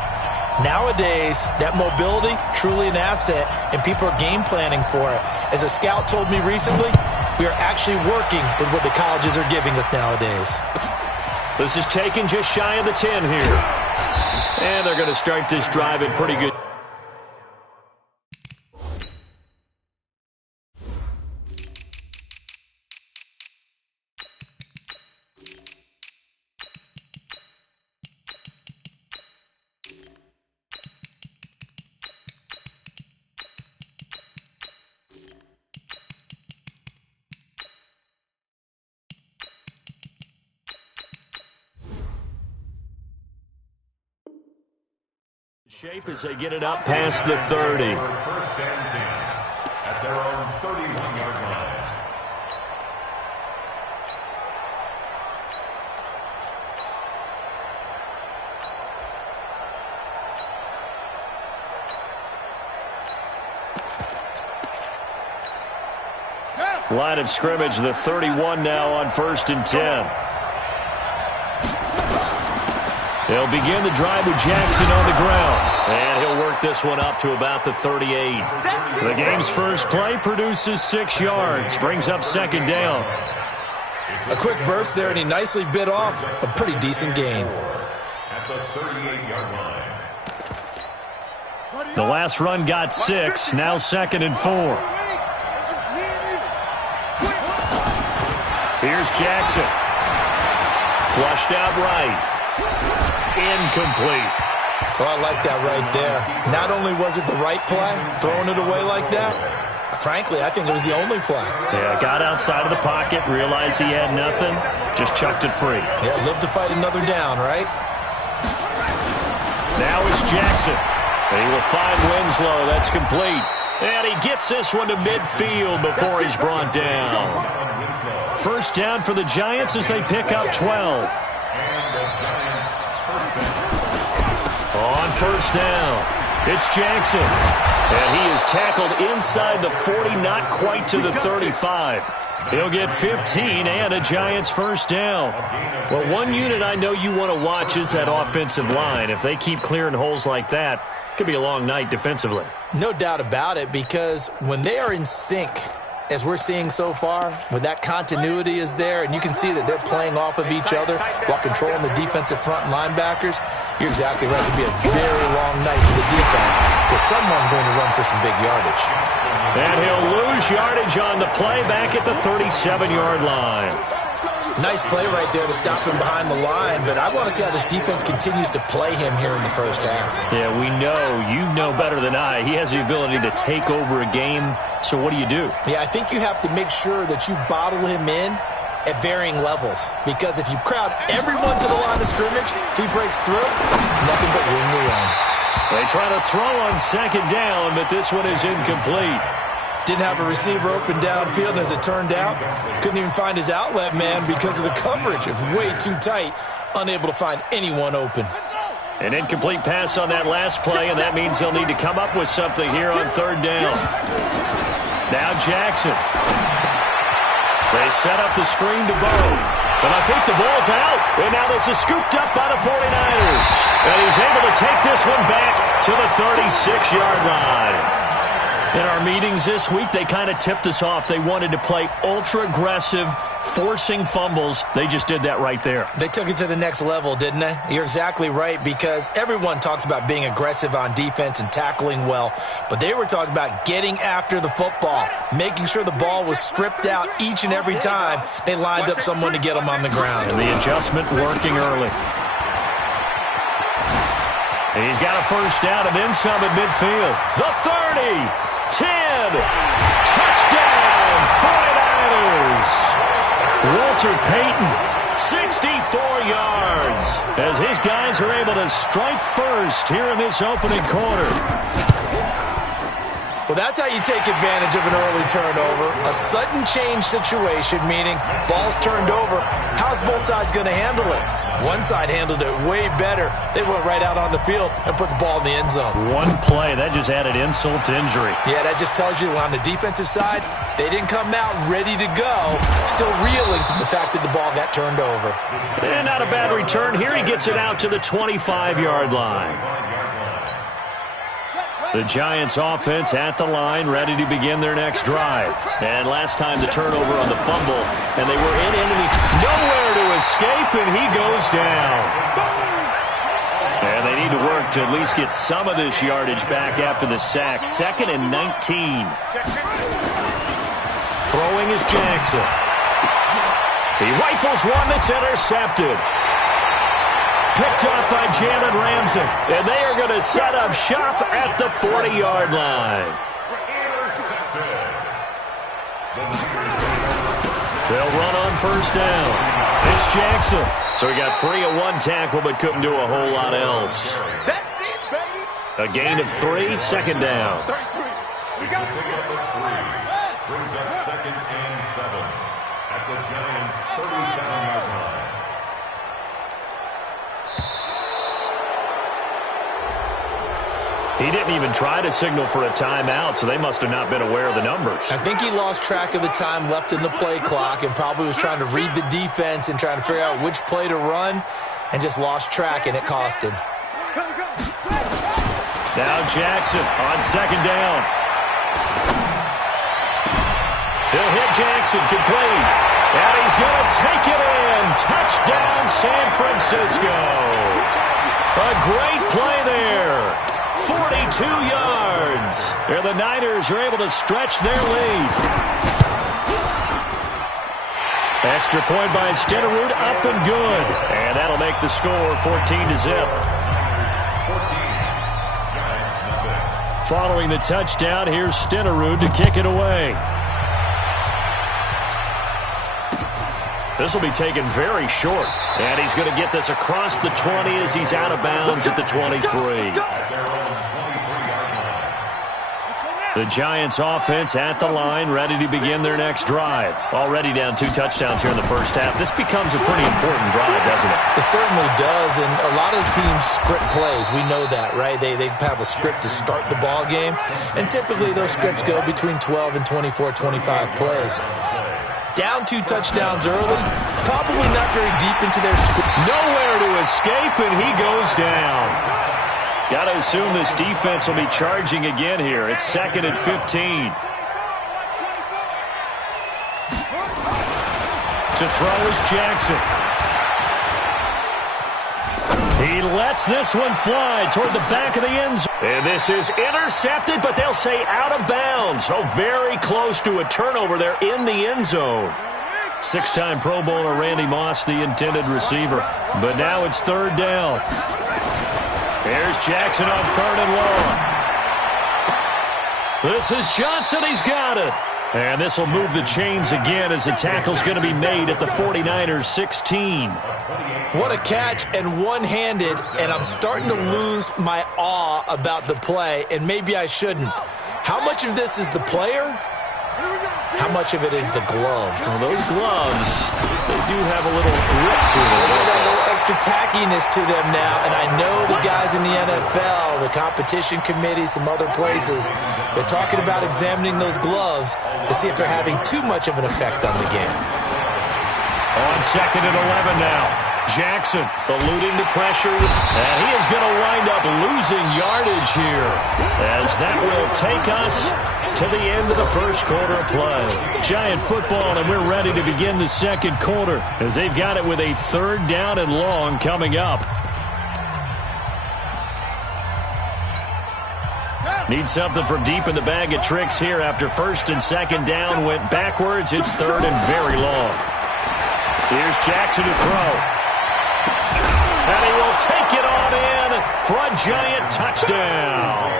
Nowadays, that mobility, truly an asset, and people are game planning for it. As a scout told me recently, we are actually working with what the colleges are giving us nowadays. This is taken just shy of the 10 here. And they're going to start this drive in pretty good. Shape as they get it up past the 30. First and 10 at their own 31-yard line. Line of scrimmage, the 31 now on 1st and 10. They'll begin the drive with Jackson on the ground. And he'll work this one up to about the 38. The game's first play produces 6 yards. Brings up 2nd down. A quick burst there, and he nicely bit off a pretty decent gain. At the 38-yard line. The last run got 6. Now 2nd and 4. Here's Jackson. Flushed out right. Incomplete. Oh, I like that right there. Not only was it the right play, throwing it away like that, frankly, I think it was the only play. Yeah, got outside of the pocket, realized he had nothing, just chucked it free. Yeah, live to fight another down, right? Now it's Jackson. He will find Winslow. That's complete. And he gets this one to midfield before he's brought down. First down for the Giants as they pick up 12. On first down, it's Jackson. And he is tackled inside the 40, not quite to the 35. He'll get 15 and a Giants first down. Well, one unit I know you want to watch is that offensive line. If they keep clearing holes like that, it could be a long night defensively. No doubt about it, because when they are in sync, as we're seeing so far, when that continuity is there and you can see that they're playing off of each other while controlling the defensive front and linebackers, you're exactly right. It could be a very long night for the defense because someone's going to run for some big yardage. And he'll lose yardage on the play back at the 37-yard line. Nice play right there to stop him behind the line, but I want to see how this defense continues to play him here in the first half. Yeah, we know. You know better than I. He has the ability to take over a game, so what do you do? Yeah, I think you have to make sure that you bottle him in at varying levels, because if you crowd everyone to the line of scrimmage, if he breaks through, it's nothing but room to run. They try to throw on 2nd down, but this one is incomplete. Didn't have a receiver open downfield, and as it turned out, couldn't even find his outlet man because of the coverage. It was way too tight, unable to find anyone open. An incomplete pass on that last play, and that means they'll need to come up with something here on 3rd down. Now Jackson. They set up the screen to Burrow. But I think the ball's out. And now this is scooped up by the 49ers. And he's able to take this one back to the 36-yard line. In our meetings this week, they kind of tipped us off. They wanted to play ultra-aggressive, forcing fumbles. They just did that right there. They took it to the next level, didn't they? You're exactly right, because everyone talks about being aggressive on defense and tackling well, but they were talking about getting after the football, making sure the ball was stripped out each and every time they lined up someone to get them on the ground. And the adjustment working early. He's got a first down and then some at midfield. The 30. 10. Touchdown, 49ers. Walter Payton, 64 yards, as his guys are able to strike first here in this opening quarter. Well, Well, that's how you take advantage of an early turnover. A sudden change situation, meaning ball's turned over. How's both sides going to handle it? One side handled it way better. They went right out on the field and put the ball in the end zone. One play, that just added insult to injury. Yeah, that just tells you on the defensive side, they didn't come out ready to go, still reeling from the fact that the ball got turned over. And not a bad return. Here he gets it out to the 25-yard line. The Giants offense at the line, ready to begin their next drive. And last time the turnover on the fumble, and they were in enemy. Nowhere to escape, and he goes down. And they need to work to at least get some of this yardage back after the sack. 2nd and 19. Throwing is Jackson. He rifles one that's intercepted. Picked up by Jalen Ramsey. And they are going to set up shop at the 40-yard line. They'll run on first down. It's Jackson. So he got free of one tackle but couldn't do a whole lot else. That's it, baby. A gain of 3, 2nd down. 33. We got it. Brings up 2nd and 7 at the Giants' 37-yard line. He didn't even try to signal for a timeout, so they must have not been aware of the numbers. I think he lost track of the time left in the play clock and probably was trying to read the defense and trying to figure out which play to run and just lost track, and it cost him. Now Jackson on 2nd down. He'll hit Jackson, complete. And he's going to take it in. Touchdown, San Francisco. A great play there. 42 yards. And the Niners are able to stretch their lead. Extra point by Stenerud, up and good. And that'll make the score 14-0. Following the touchdown, here's Stenerud to kick it away. This will be taken very short. And he's going to get this across the 20 as he's out of bounds at the 23. The Giants offense at the line, ready to begin their next drive. Already down 2 touchdowns here in the first half. This becomes a pretty important drive, doesn't it? It certainly does, and a lot of teams script plays. We know that, right? They have a script to start the ball game, and typically those scripts go between 12 and 24, 25 plays. Down 2 touchdowns early, probably not very deep into their script. Nowhere to escape, and he goes down. Got to assume this defense will be charging again here. It's 2nd and 15. To throw is Jackson. He lets this one fly toward the back of the end zone. And this is intercepted, but they'll say out of bounds. So very close to a turnover there in the end zone. 6-time Pro Bowler Randy Moss, the intended receiver. But now it's 3rd down. Here's Jackson on 3rd and long. This is Johnson. He's got it. And this will move the chains again as the tackle's going to be made at the 49ers 16. What a catch, and one-handed, and I'm starting to lose my awe about the play, and maybe I shouldn't. How much of this is the player? How much of it is the glove? Well, those gloves, they do have a little grip to them. They got a little extra tackiness to them now, and I know the guys in the NFL, the competition committee, some other places, they're talking about examining those gloves to see if they're having too much of an effect on the game. On 2nd and 11 now. Jackson eluding the pressure, and he is going to wind up losing yardage here as that will take us to the end of the first quarter of play. Giant football, and we're ready to begin the second quarter as they've got it with a 3rd down and long coming up. Need something from deep in the bag of tricks here after 1st and 2nd down went backwards. It's 3rd and very long. Here's Jackson to throw. And he will take it on in for a giant touchdown.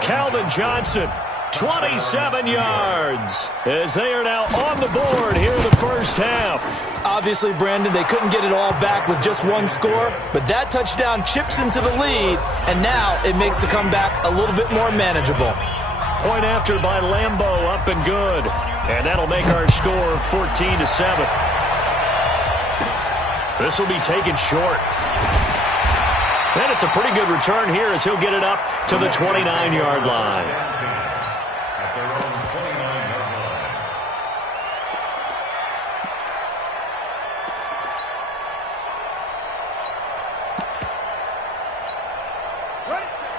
Calvin Johnson, 27 yards, as they are now on the board here in the first half. Obviously, Brandon, they couldn't get it all back with just one score, but that touchdown chips into the lead, and now it makes the comeback a little bit more manageable. Point after by Lambo, up and good. And that'll make our score 14-7. This will be taken short. And it's a pretty good return here as he'll get it up to the 29-yard line. At their own 29-yard line.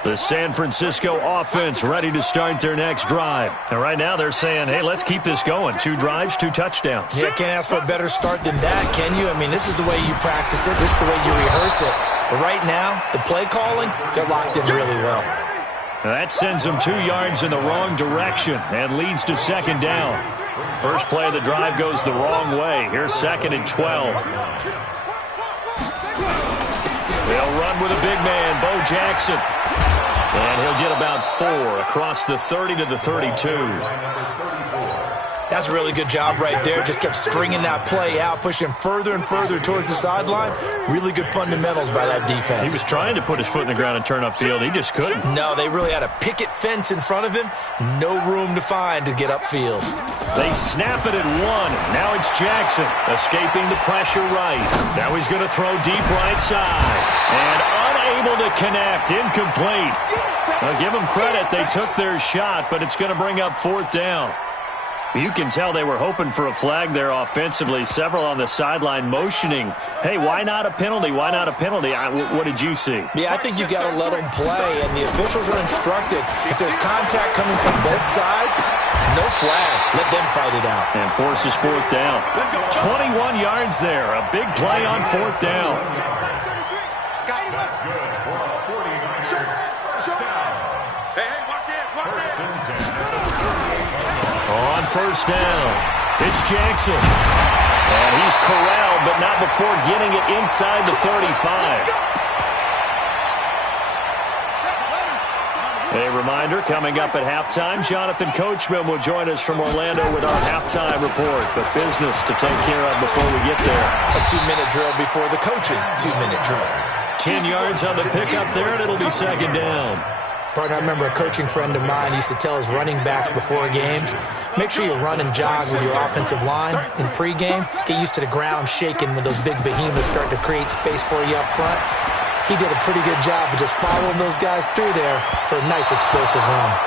The San Francisco offense ready to start their next drive. And right now they're saying, hey, let's keep this going. 2 drives, 2 touchdowns. Yeah, can't ask for a better start than that, can you? I mean, this is the way you practice it. This is the way you rehearse it. But right now, the play calling, they're locked in really well. That sends them 2 yards in the wrong direction and leads to second down. First play of the drive goes the wrong way. Here's 2nd and 12. They'll run with a big man, Bo Jackson. And he'll get about 4 across the 30 to the 32. That's a really good job right there. Just kept stringing that play out, pushing further and further towards the sideline. Really good fundamentals by that defense. He was trying to put his foot in the ground and turn upfield. He just couldn't. No, they really had a picket fence in front of him. No room to find to get upfield. They snap it at 1. Now it's Jackson escaping the pressure right. Now he's going to throw deep right side. And unable to connect. Incomplete. I'll give them credit. They took their shot, but it's going to bring up 4th down. You can tell they were hoping for a flag there offensively. Several on the sideline motioning, hey, why not a penalty? Why not a penalty? What did you see? Yeah, I think you got to let them play, and the officials are instructed. If there's contact coming from both sides, no flag. Let them fight it out. And forces 4th down. 21 yards there. A big play on 4th down. That's good for a 49-yard first down. Hey, watch it, watch it. 1st and 10. On 1st down, it's Jackson. And he's corralled, but not before getting it inside the 35. A reminder, coming up at halftime, Jonathan Coachman will join us from Orlando with our halftime report. But business to take care of before we get there. A 2-minute drill before the coach's 2-minute drill. 10 yards on the pickup there, and it'll be second down. Partner, I remember a coaching friend of mine used to tell his running backs before games, make sure you run and jog with your offensive line in pregame. Get used to the ground shaking when those big behemoths start to create space for you up front. He did a pretty good job of just following those guys through there for a nice explosive run.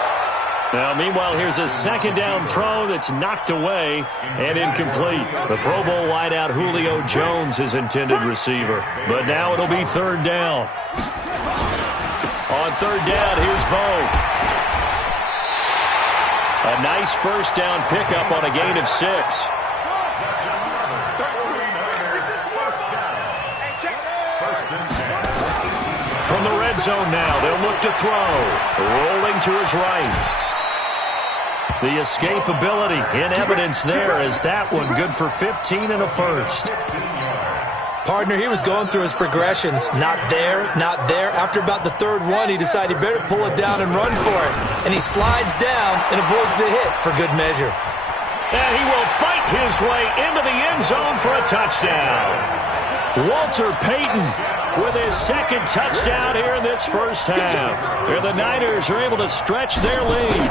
Now, meanwhile, here's a second down throw that's knocked away and incomplete. The Pro Bowl wideout Julio Jones is intended receiver. But now it'll be 3rd down. On 3rd down, here's Bo. A nice first down pickup on a gain of 6. From the red zone now, they'll look to throw. Rolling to his right. The escapability in evidence there as that one good for 15 and a first. Partner, he was going through his progressions. Not there, not there. After about the 3rd one, he decided he better pull it down and run for it. And he slides down and avoids the hit for good measure. And he will fight his way into the end zone for a touchdown. Walter Payton with his 2nd touchdown here in this first half. And the Niners are able to stretch their lead.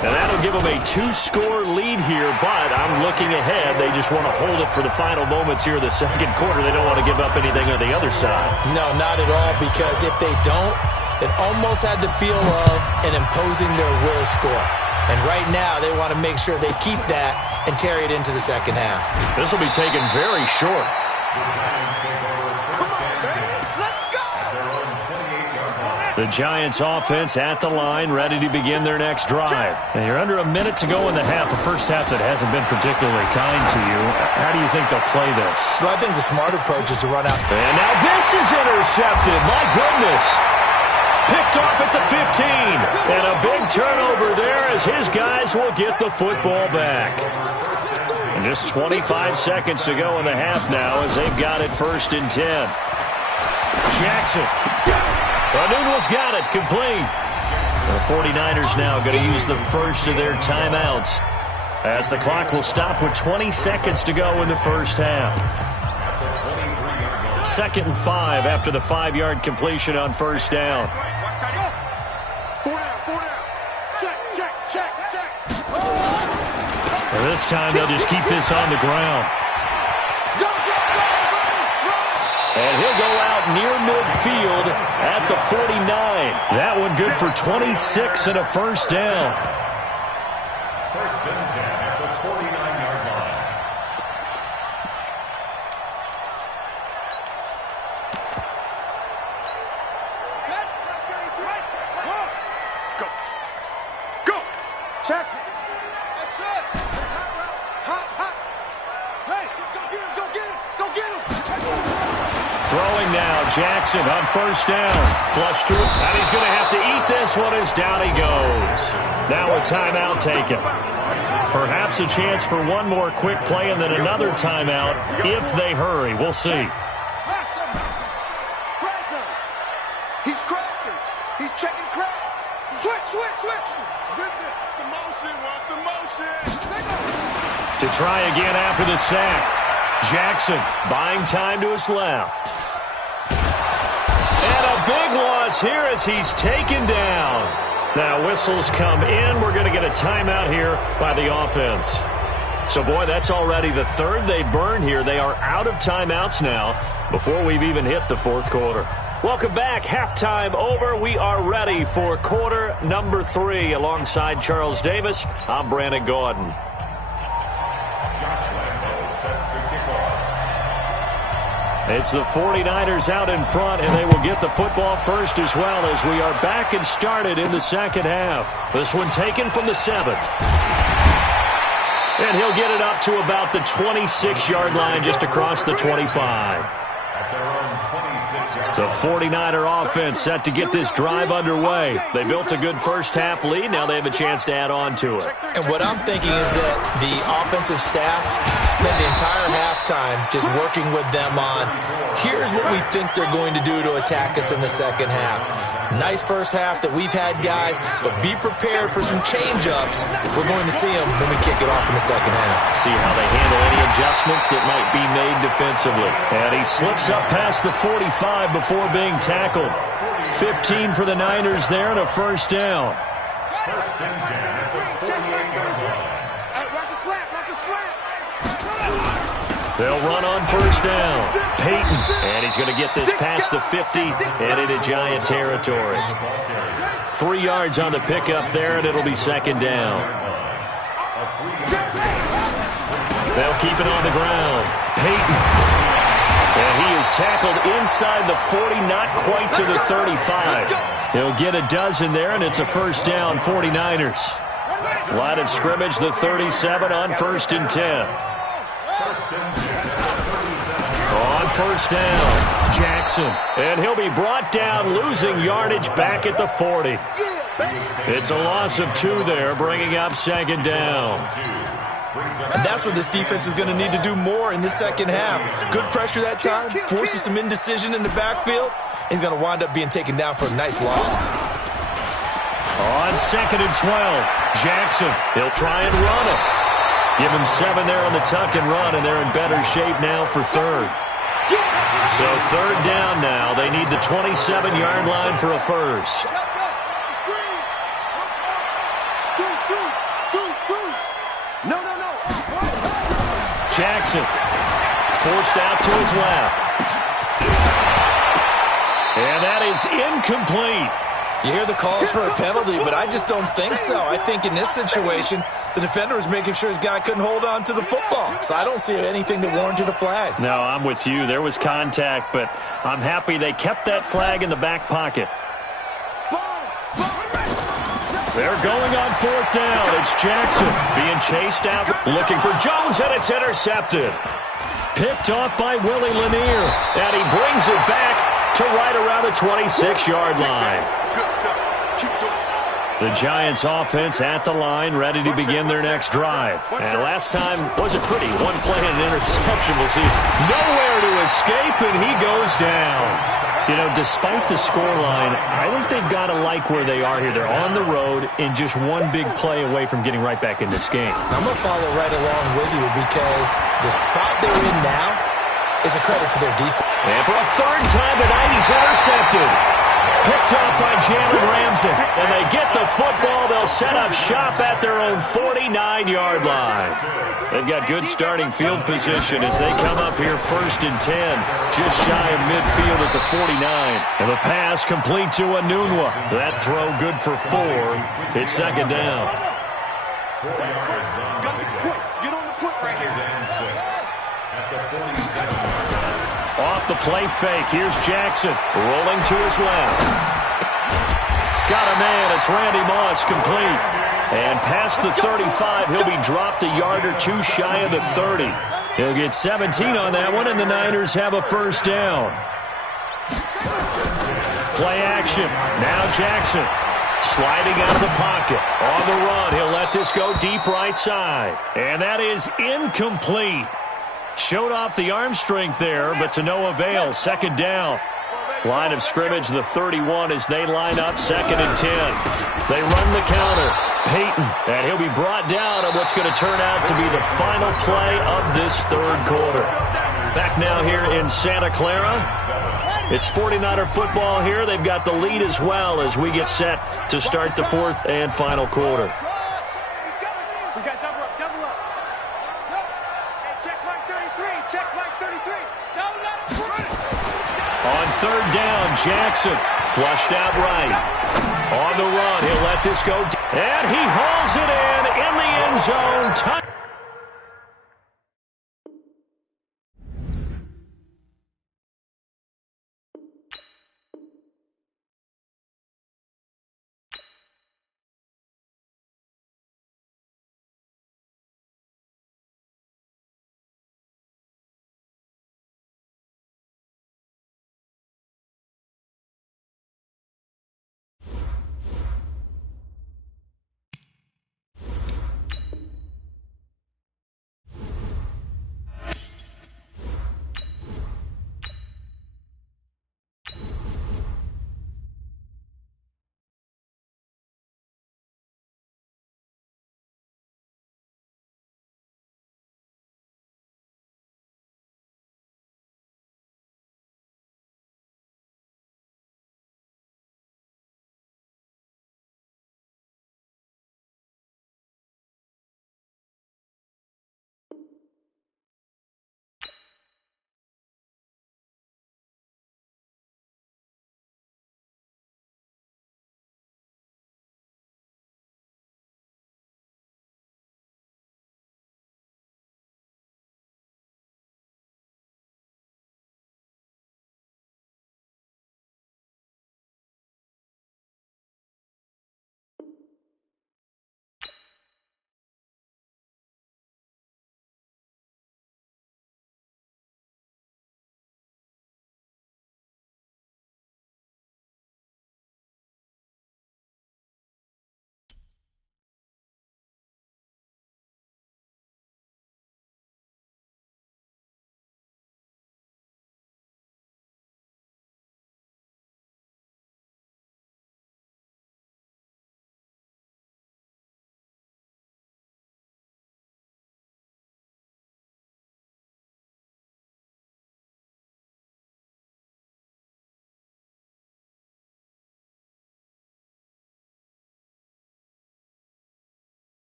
And that'll give them a 2-score lead here, but I'm looking ahead. They just want to hold it for the final moments here in the 2nd quarter. They don't want to give up anything on the other side. No, not at all, because if they don't, it almost had the feel of an imposing their will score. And right now, they want to make sure they keep that and carry it into the 2nd half. This will be taken very short. The Giants offense at the line, ready to begin their next drive. And you're under a minute to go in the half. A first half that hasn't been particularly kind to you. How do you think they'll play this? Well, I think the smart approach is to run out. And now this is intercepted. My goodness. Picked off at the 15. And a big turnover there as his guys will get the football back. And just 25 seconds to go in the half now as they've got it 1st and 10. Jackson. Nunez got it, complete. The 49ers now going to use the first of their timeouts. as the clock will stop with 20 seconds to go in the first half. 2nd and 5 after the 5-yard completion on first down. And this time they'll just keep this on the ground. And he'll go out near midfield at the 49. That one good for 26 and a first down. 1st and 10 at the 49-yard line. Go. Go. Check. That's it. Hot, hot. Hey, go get him, go get him, go get him. Throwing now, Jackson on first down. Flush through, and he's going to have to eat this one as down he goes. Now a timeout taken. Perhaps a chance for one more quick play and then another timeout if they hurry. We'll see. He's crashing. He's checking crash. Switch. The motion. Watch the motion. To try again after the sack. Jackson buying time to his left. And a big loss here as he's taken down. Now whistles come in. We're going to get a timeout here by the offense. So, boy, that's already the third they burned here. They are out of timeouts now before we've even hit the 4th quarter. Welcome back. Halftime over. We are ready for quarter number 3. Alongside Charles Davis, I'm Brandon Gordon. Josh Lambo set to kick off. It's the 49ers out in front, and they will get the football first as well as we are back and started in the second half. This one taken from the 7. And he'll get it up to about the 26-yard line just across the 25. At their own 26-yard The 49er offense set to get this drive underway. They built a good first half lead. Now they have a chance to add on to it. And what I'm thinking is that the offensive staff spent the entire halftime just working with them on, here's what we think they're going to do to attack us in the second half. Nice first half that we've had, guys, but be prepared for some change-ups. We're going to see them when we kick it off in the second half. See how they handle any adjustments that might be made defensively. And he slips up past the 45 before being tackled. 15 for the Niners there and a first down. 1st and 10 at the 48-yard line. They'll run on first down. Peyton, and he's going to get this past the 50 and into Giant territory. 3 yards on the pickup there, and it'll be second down. They'll keep it on the ground. Peyton. And he is tackled inside the 40, not quite to the 35. He'll get a dozen there, and it's a first down, 49ers. Line of scrimmage, the 37 on 1st and 10. On first down, Jackson. And he'll be brought down, losing yardage back at the 40. It's a loss of 2 there, bringing up second down. And that's what this defense is going to need to do more in the second half. Good pressure that time, forces some indecision in the backfield. He's going to wind up being taken down for a nice loss. On 2nd and 12, Jackson. He'll try and run it. Give him 7 there on the tuck and run, and they're in better shape now for 3rd. So 3rd down now. They need the 27-yard line for a first. Jackson forced out to his left. And that is incomplete. You hear the calls for a penalty, but I just don't think so. I think in this situation, the defender was making sure his guy couldn't hold on to the football. So I don't see anything that warranted a flag. No, I'm with you. There was contact, but I'm happy they kept that flag in the back pocket. They're going on 4th down. It's Jackson being chased out, looking for Jones, and it's intercepted. Picked off by Willie Lanier, and he brings it back to right around the 26-yard line. The Giants offense at the line, ready to begin their next drive. And last time wasn't pretty. 1 play and an interception. We'll see nowhere to escape, and he goes down. You know, despite the scoreline, I think they've got to like where they are here. They're on the road and just one big play away from getting right back in this game. I'm going to follow right along with you because the spot they're in now is a credit to their defense. And for a third time tonight, he's intercepted. Picked up by Jalen Ramsey. And they get the football. They'll set up shop at their own 49-yard line. They've got good starting field position as they come up here 1st and 10. Just shy of midfield at the 49. And the pass complete to Anunwa. That throw good for 4. It's 2nd down. Get on the push right here. At the 47. Off the play fake, here's Jackson, rolling to his left. Got a man, it's Randy Moss, complete. And past the 35, he'll be dropped a yard or two shy of the 30. He'll get 17 on that one, and the Niners have a 1st down. Play action, now Jackson. Sliding out of the pocket. On the run, he'll let this go deep right side. And that is incomplete. Showed off the arm strength there, but to no avail. 2nd down. Line of scrimmage, the 31 as they line up 2nd and 10. They run the counter. Peyton, and he'll be brought down on what's going to turn out to be the final play of this 3rd quarter. Back now here in Santa Clara. It's 49er football here. They've got the lead as well as we get set to start the 4th and final quarter. We got double up, double up. Hey, check mark 33, check mark 33. No, run it. On 3rd down, Jackson flushed out right. On the run, he'll let this go. And he hauls it in the end zone. Touchdown.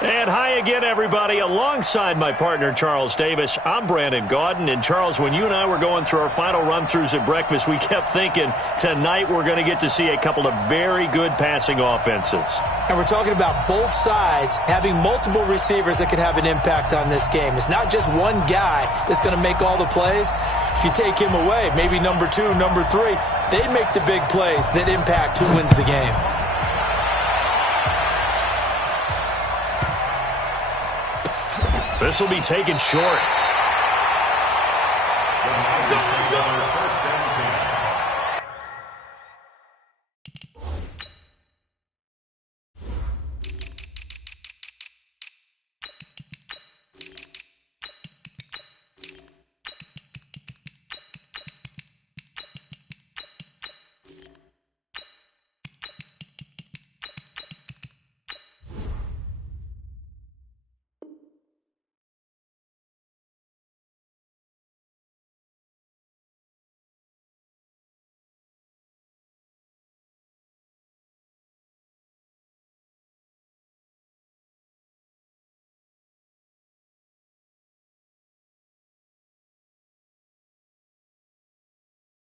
And hi again, everybody. Alongside my partner, Charles Davis, I'm Brandon Gaudin. And, Charles, when you and I were going through our final run-throughs at breakfast, we kept thinking tonight we're going to get to see a couple of very good passing offenses. And we're talking about both sides having multiple receivers that can have an impact on this game. It's not just one guy that's going to make all the plays. If you take him away, maybe number 2, number 3, they make the big plays that impact who wins the game. This will be taken short.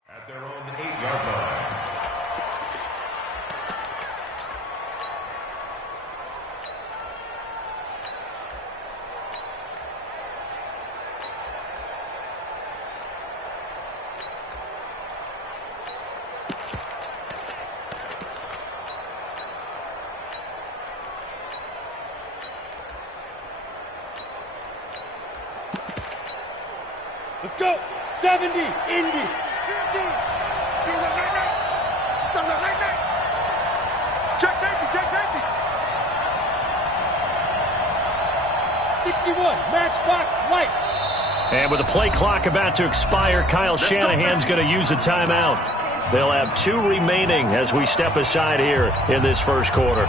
At their own 8-yard line. Let's go. 70, Indy. 50. Check safety, check safety. 61, matchbox lights. And with the play clock about to expire, Kyle Shanahan's going to use a timeout. They'll have 2 remaining as we step aside here in this first quarter.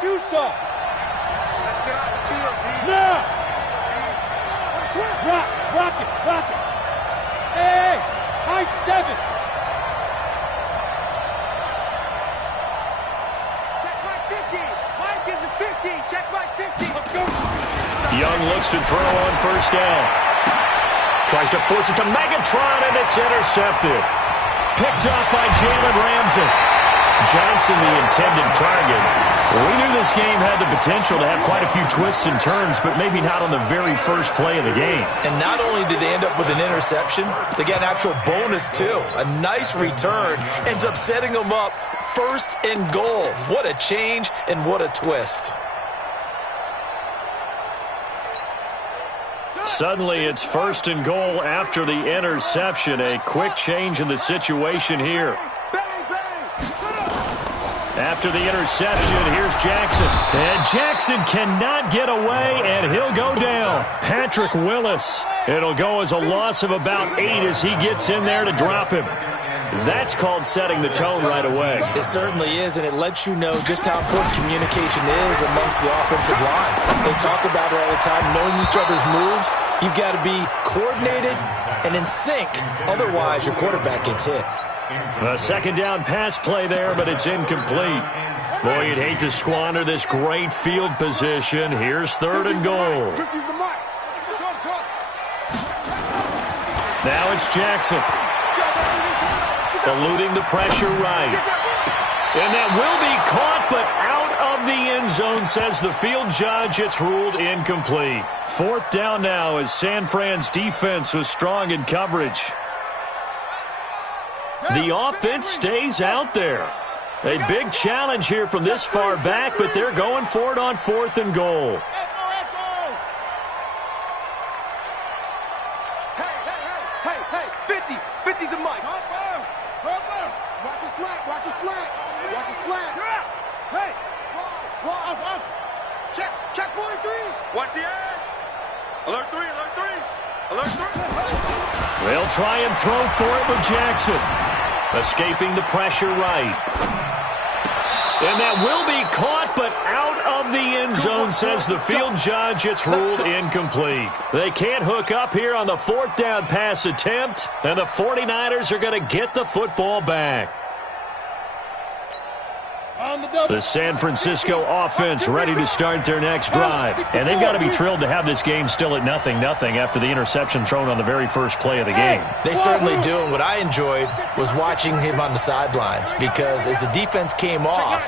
Tucson. Let's get out the field, D. Now. Rock it. Hey, high 7. Check Mike 50. Mike is a 50. Check Mike 50. Let's go. Young looks to throw on first down. Tries to force it to Megatron, and it's intercepted. Picked up by Jalen Ramsey. Johnson, the intended target. We knew this game had the potential to have quite a few twists and turns, but maybe not on the very first play of the game. And not only did they end up with an interception, they got an actual bonus, too. A nice return ends up setting them up first and goal. What a change and what a twist. Suddenly, it's first and goal after the interception. A quick change in the situation here. After the interception, here's Jackson. And Jackson cannot get away, and he'll go down. Patrick Willis. It'll go as a loss of about 8 as he gets in there to drop him. That's called setting the tone right away. It certainly is, and it lets you know just how important communication is amongst the offensive line. They talk about it all the time, knowing each other's moves. You've got to be coordinated and in sync. Otherwise, your quarterback gets hit. A second down pass play there, but it's incomplete. Boy, you'd hate to squander this great field position. Here's third and goal. 50's the mark. Now it's Jackson. Eluding the pressure right. And that will be caught, but out of the end zone, says the field judge. It's ruled incomplete. Fourth down now as San Fran's defense was strong in coverage. The offense stays out there. A big challenge here from this far back, but they're going for it on fourth and goal. Hey, 50. 50's the mic. Watch a slant. Watch a slant. Hey. Up. Check 43. Watch the edge. Alert 3. They'll try and throw for it with Jackson. Escaping the pressure right. And that will be caught, but out of the end zone, says the field judge. It's ruled incomplete. They can't hook up here on the fourth down pass attempt, and the 49ers are going to get the football back. The San Francisco offense ready to start their next drive. And they've got to be thrilled to have this game still at 0-0 after the interception thrown on the very first play of the game. They certainly do, and what I enjoyed was watching him on the sidelines, because as the defense came off,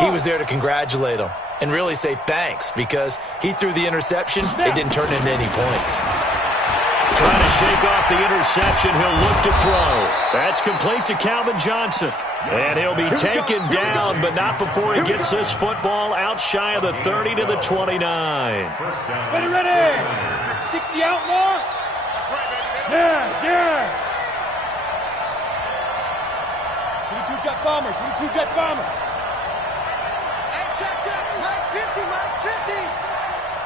he was there to congratulate them and really say thanks, because he threw the interception. It didn't turn into any points. Trying to shake off the interception. He'll look to throw. That's complete to Calvin Johnson. And he'll be taken down, but not before he gets this football out shy of the 30 to the 29. Ready. 60 outlaw. That's right, baby. Yeah. 22 jet bombers. Hey, check. Mike 50.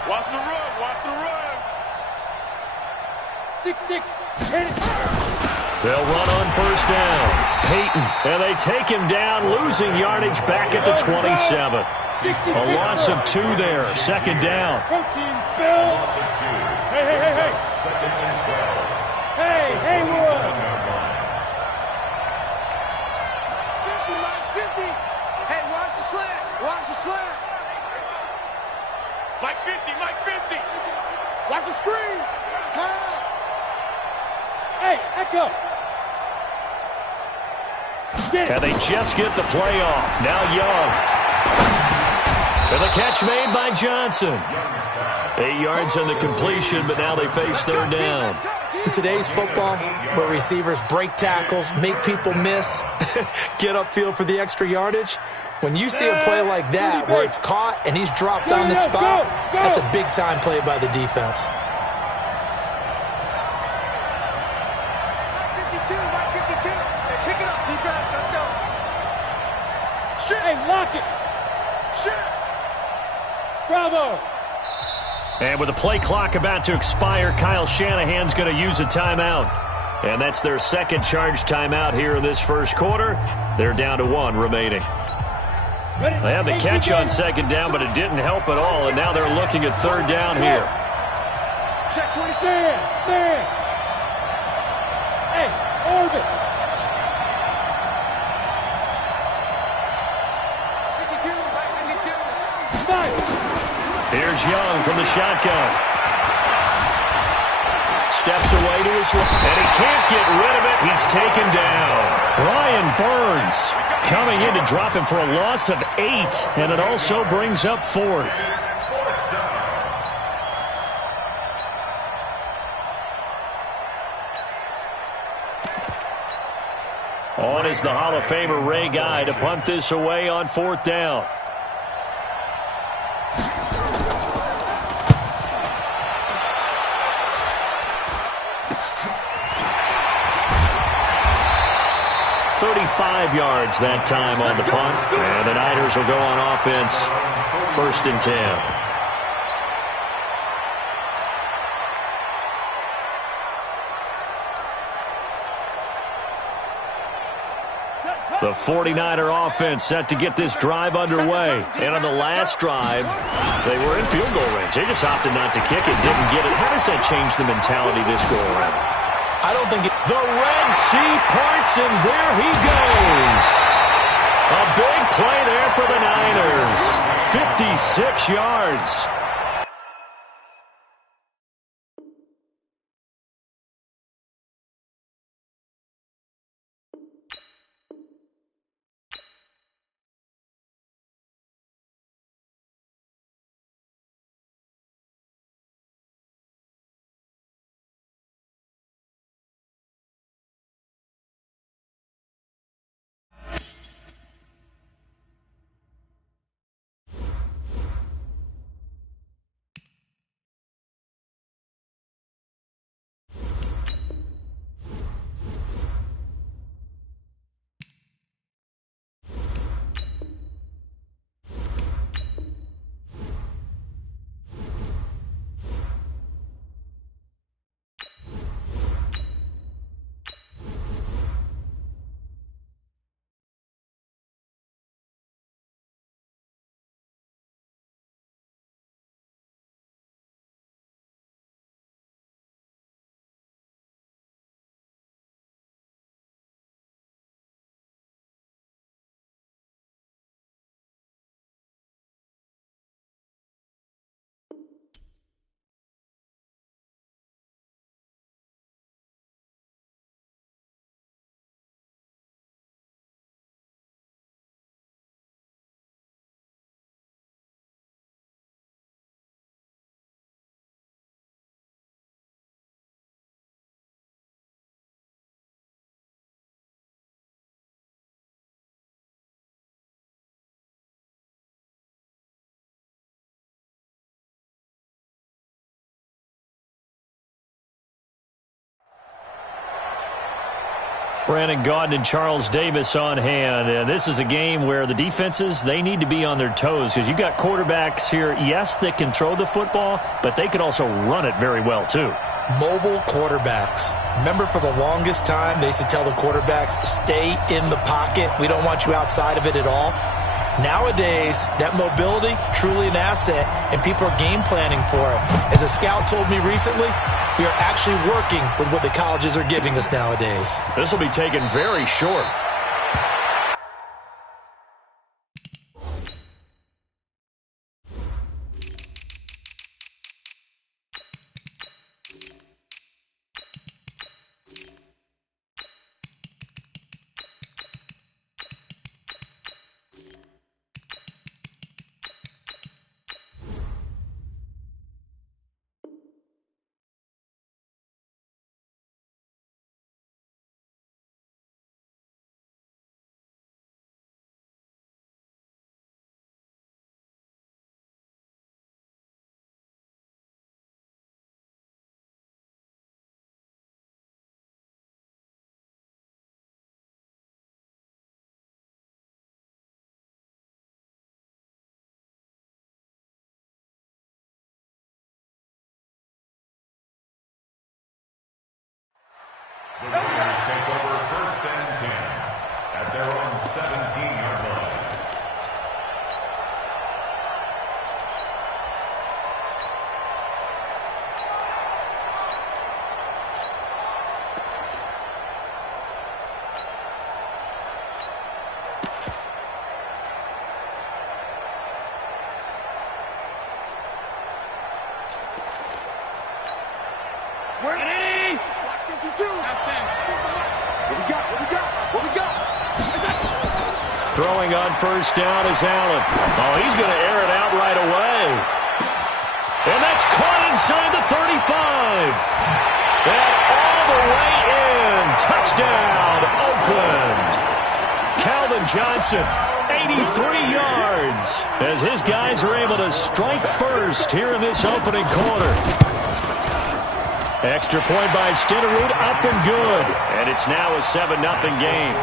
Watch the run. 6-6. Hit it. They'll run on first down. Peyton, and they take him down, losing yardage back at the 27. A loss of 2 there. Second down. Protein spill. Hey. Second and 12. Hey, Haywood. And they just get the play off. Now Young. And the catch made by Johnson. 8 yards on the completion, but now they face third down. In today's football, where receivers break tackles, make people miss, get upfield for the extra yardage, when you see a play like that where it's caught and he's dropped on the spot, that's a big-time play by the defense. 52, Mike 52. Hey, pick it up, defense. Let's go. Shit. Hey, lock it. Shit. Bravo. And with the play clock about to expire, Kyle Shanahan's going to use a timeout. And that's their second charge timeout here in this first quarter. They're down to 1 remaining. They had the catch on second down, but it didn't help at all, and now they're looking at third down here. Check 20. There. Hey, orbit. 52, Mike 52. Fire. Here's Young from the shotgun. Steps away to his left, and he can't get rid of it. He's taken down. Brian Burns coming in to drop him for a loss of 8, and it also brings up 4th. On is the Hall of Famer Ray Guy to punt this away on 4th down. .35 yards that time on the punt, and the Niners will go on offense, 1st and 10. The 49er offense set to get this drive underway. And on the last drive, they were in field goal range. They just opted not to kick it, didn't get it. How does that change the mentality this go around? I don't think The Red Sea parts, and there he goes. A big play there for the Niners. 56 yards. Brandon Gaudin and Charles Davis on hand. And this is a game where the defenses, they need to be on their toes because you've got quarterbacks here, yes, that can throw the football, but they can also run it very well, too. Mobile quarterbacks. Remember, for the longest time, they used to tell the quarterbacks, stay in the pocket. We don't want you outside of it at all. Nowadays, that mobility, truly an asset, and people are game planning for it. As a scout told me recently, we are actually working with what the colleges are giving us nowadays. This will be taken very short. The Raiders take over 1st and 10 at their own 17-yard line. Throwing on 1st down is Allen. Oh, he's going to air it out right away. And that's caught inside the 35. And all the way in. Touchdown, Oakland. Calvin Johnson, 83 yards, as his guys are able to strike first here in this opening quarter. Extra point by Stenerud, up and good. And it's now a 7-0 game.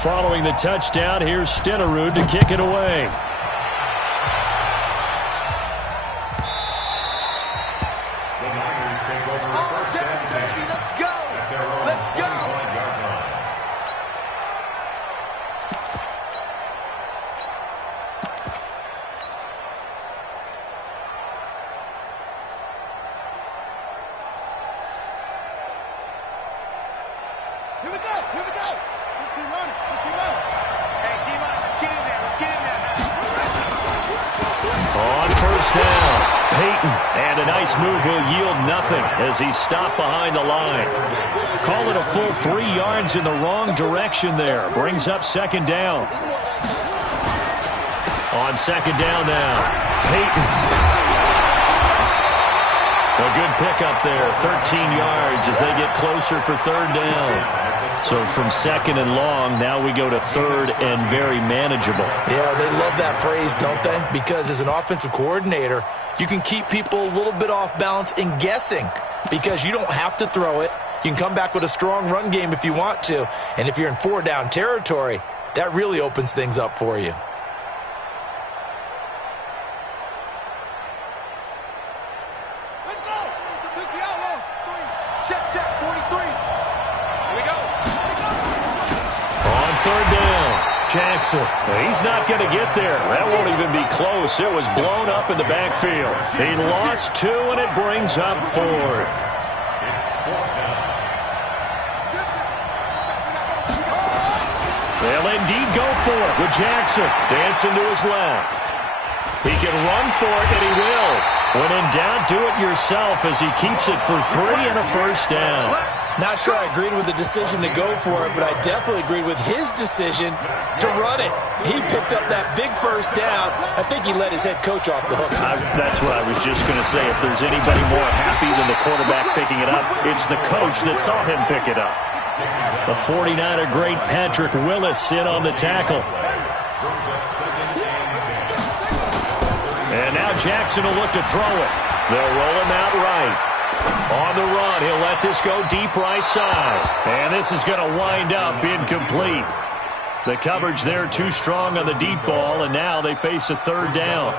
Following the touchdown, here's Stenerud to kick it away. The Niners take over 1st and 10 Let's go. at their own Let's go. 25-yard line. Here we go. Here we go. Good team running. Good team running. Hey, D-Line, let's get in there. Let's get in there, man. On 1st down, Peyton. And a nice move. He'll yield nothing as he's stopped behind the line. Call it a full 3 yards in the wrong direction there. Brings up 2nd down. On 2nd down now, Peyton. A good pickup there, 13 yards as they get closer for 3rd down. So from 2nd and long, now we go to 3rd and very manageable. Yeah, they love that phrase, don't they? Because as an offensive coordinator, you can keep people a little bit off balance and guessing because you don't have to throw it. You can come back with a strong run game if you want to. And if you're in 4-down territory, that really opens things up for you. Let's go. 60 outlaw. 3. Check, 43. Here we go. On 3rd down, Jackson. He's not going to get there. That won't even be close. It was blown up in the backfield. He lost 2, and it brings up 4th. It's 4th down. They'll indeed go for it with Jackson dancing to his left. He can run for it, and he will. When in doubt, do it yourself as he keeps it for 3 and a 1st down. Not sure I agreed with the decision to go for it, but I definitely agreed with his decision to run it. He picked up that big 1st down. I think he let his head coach off the hook. That's what I was just going to say. If there's anybody more happy than the quarterback picking it up, it's the coach that saw him pick it up. The 49er great Patrick Willis in on the tackle. And now Jackson will look to throw it. They'll roll him out right. On the run, he'll let this go deep right side. And this is going to wind up incomplete. The coverage there too strong on the deep ball, and now they face a 3rd down.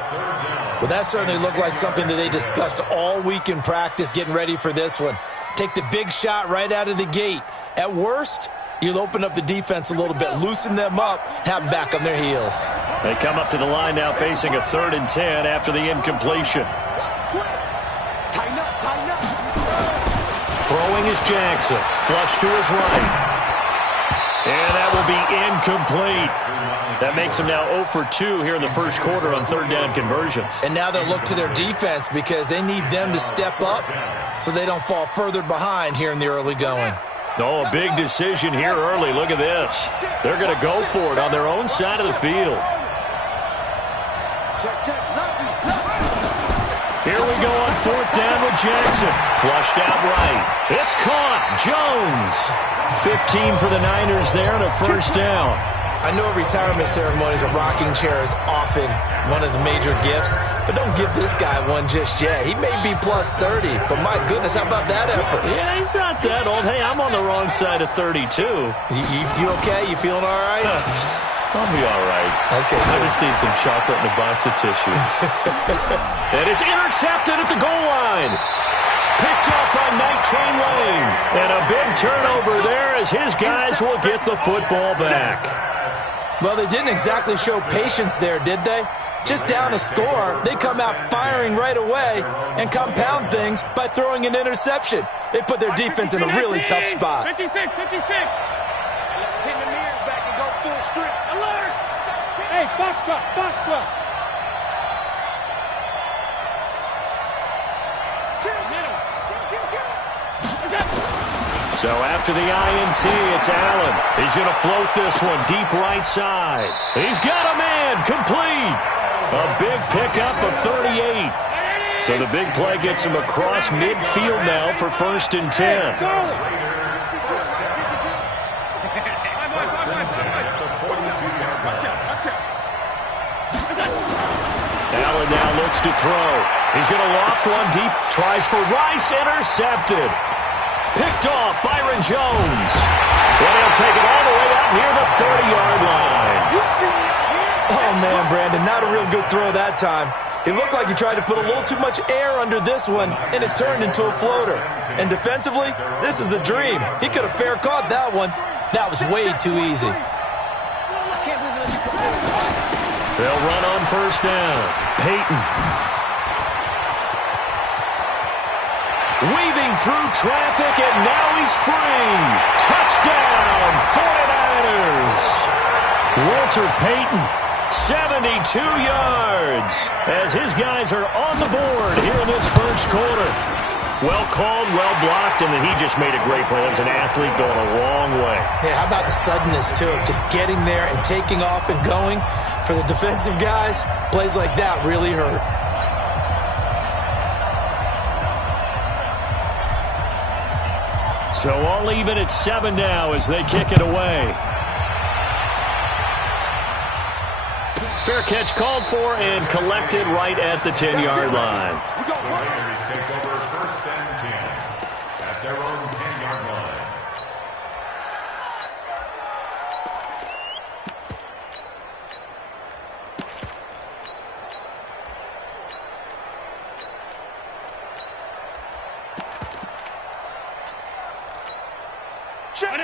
Well, that certainly looked like something that they discussed all week in practice getting ready for this one. Take the big shot right out of the gate. At worst, you'll open up the defense a little bit, loosen them up, have them back on their heels. They come up to the line now facing a 3rd and 10 after the incompletion. Tighten up, tighten up. Throwing is Jackson. Flush to his right. And that will be incomplete. That makes him now 0 for 2 here in the 1st quarter on 3rd down conversions. And now they'll look to their defense because they need them to step up so they don't fall further behind here in the early going. Oh, a big decision here early. Look at this. They're going to go for it on their own side of the field. Here we go on 4th down with Jackson. Flushed out right. It's caught. Jones. 15 for the Niners there and a 1st down. I know retirement ceremonies, a rocking chair is often one of the major gifts, but don't give this guy one just yet. He may be plus 30, but my goodness, how about that effort? Yeah, he's not that old. Hey, I'm on the wrong side of 32. You okay? You feeling all right? I'll be all right. Okay. I just need some chocolate and a box of tissues. And it's intercepted at the goal line. Picked up by Night Train Lane. And a big turnover there as his guys will get the football back. Well, they didn't exactly show patience there, did they? Just down a score, they come out firing right away and compound things by throwing an interception. They put their defense in a really tough spot. 56, 56. Let's pin the mirrors back and go full strength. Alert! Hey, box truck, box truck. So after the INT, it's Allen. He's going to float this one deep right side. He's got a man complete. A big pickup of 38. So the big play gets him across midfield now for 1st and 10. Allen now looks to throw. He's going to loft one deep. Tries for Rice. Intercepted. Picked off Byron Jones. Well, he'll take it all the way out near the 30-yard line. Oh, man, Brandon, not a real good throw that time. It looked like he tried to put a little too much air under this one, and it turned into a floater. And defensively, this is a dream. He could have fair caught that one. That was way too easy. They'll run on 1st down. Peyton. Weaving through traffic, and now he's free. Touchdown, 49ers. Walter Payton, 72 yards, as his guys are on the board here in this 1st quarter. Well called, well blocked, and then he just made a great play. It was an athlete going a long way. Yeah, how about the suddenness, too, of just getting there and taking off and going? For the defensive guys, plays like that really hurt. So all even at 7 now as they kick it away. Fair catch called for and collected right at the 10-yard line. Raiders take over 1st and 10 at their own 10-yard line.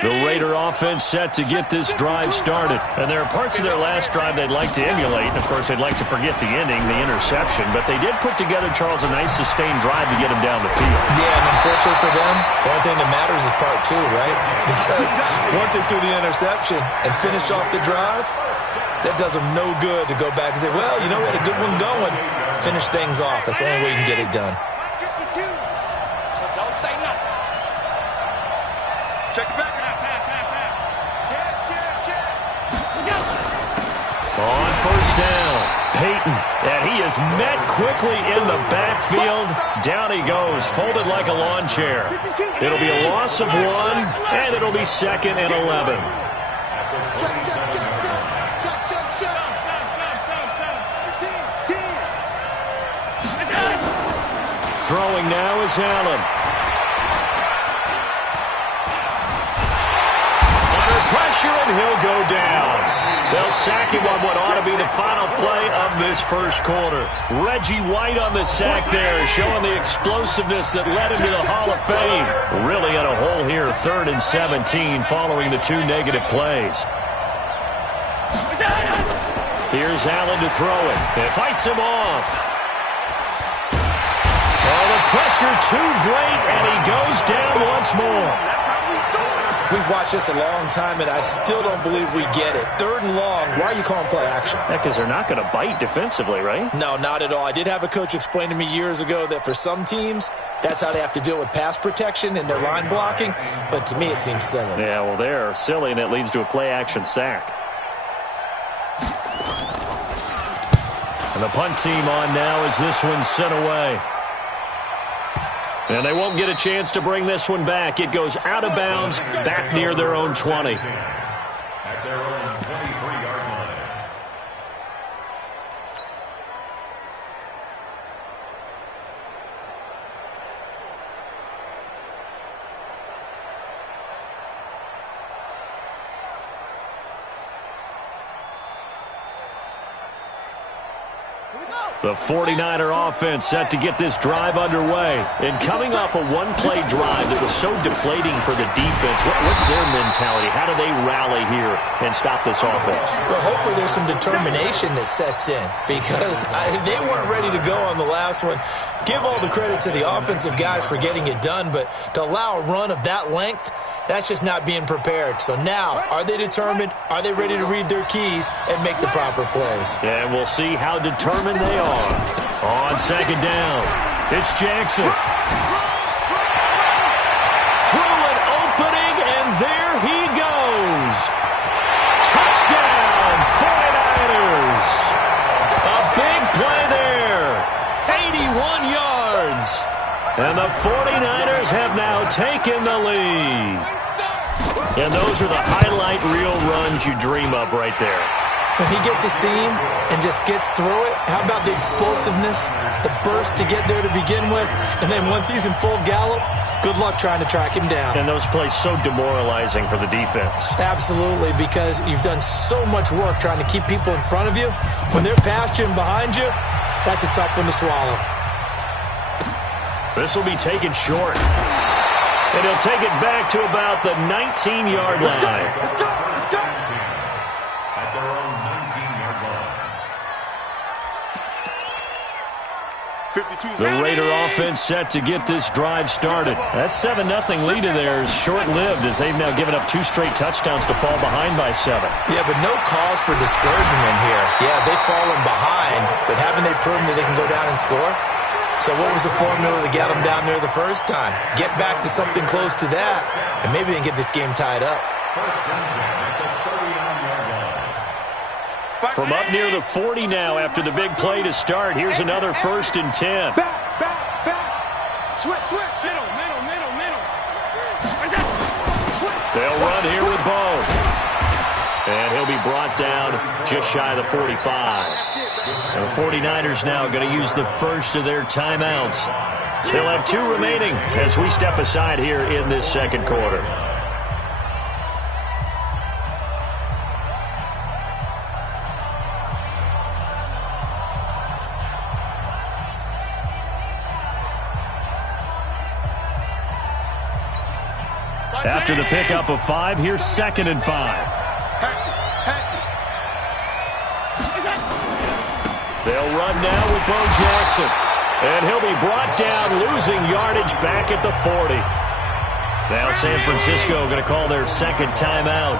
The Raider offense set to get this drive started. And there are parts of their last drive they'd like to emulate. And, of course, they'd like to forget the ending, the interception. But they did put together, Charles, a nice sustained drive to get him down the field. Yeah, and unfortunately for them, the only thing that matters is part 2, right? Because once they threw the interception and finished off the drive, that does them no good to go back and say, well, you know, we had a good one going. Finish things off. That's the only way you can get it done. So don't say nothing. Check it back. On 1st down, Peyton, and he is met quickly in the backfield. Down he goes, folded like a lawn chair. It'll be a loss of 1, and it'll be 2nd and 11. Throwing now is Allen. Under pressure, and he'll go down. They'll sack him on what ought to be the final play of this 1st quarter. Reggie White on the sack there, showing the explosiveness that led him to the Hall of Fame. Really in a hole here, 3rd and 17, following the 2 negative plays. Here's Allen to throw it. It fights him off. Oh, the pressure too great, and he goes down once more. We've watched this a long time, and I still don't believe we get it. 3rd and long, why are you calling play action? Yeah, because they're not going to bite defensively, right? No, not at all. I did have a coach explain to me years ago that for some teams, that's how they have to deal with pass protection and their line blocking, but to me it seems silly. Yeah, well, they're silly, and it leads to a play-action sack. And the punt team on now as this one's sent away. And they won't get a chance to bring this one back. It goes out of bounds, back near their own 20. At their own 23-yard line. The 49er offense set to get this drive underway. And coming off a one-play drive that was so deflating for the defense, what's their mentality? How do they rally here and stop this offense? Well, hopefully there's some determination that sets in because they weren't ready to go on the last one. Give all the credit to the offensive guys for getting it done, but to allow a run of that length, that's just not being prepared. So now, are they determined? Are they ready to read their keys and make the proper plays? And we'll see how determined they are. On second down, it's Jackson. Through an opening, and there he goes. Touchdown, 49ers. A big play there. 81 yards. And the 49ers have now taken the lead. And those are the highlight reel runs you dream of right there. When he gets a seam and just gets through it, how about the explosiveness, the burst to get there to begin with, and then once he's in full gallop, good luck trying to track him down. And those plays so demoralizing for the defense. Absolutely, because you've done so much work trying to keep people in front of you. When they're past you and behind you, that's a tough one to swallow. This will be taken short. And he'll take it back to about the 19-yard line. At their own 19-yard line. The Raider offense set to get this drive started. That 7-0 lead of theirs short-lived as they've now given up 2 straight touchdowns to fall behind by 7. Yeah, but no cause for discouragement here. Yeah, they've fallen behind, but haven't they proven that they can go down and score? So what was the formula to get them down there the first time? Get back to something close to that, and maybe they can get this game tied up. First and 10 at the 39-yard line. From up near the 40 now after the big play to start, here's another 1st and 10. Back. Switch. Middle. They'll run here with Bo. And he'll be brought down just shy of the 45. And the 49ers now going to use the first of their timeouts. They'll have 2 remaining as we step aside here in this second quarter. After the pickup of 5, here's 2nd and 5. They'll run now with Bo Jackson. And he'll be brought down, losing yardage back at the 40. Now San Francisco going to call their second timeout.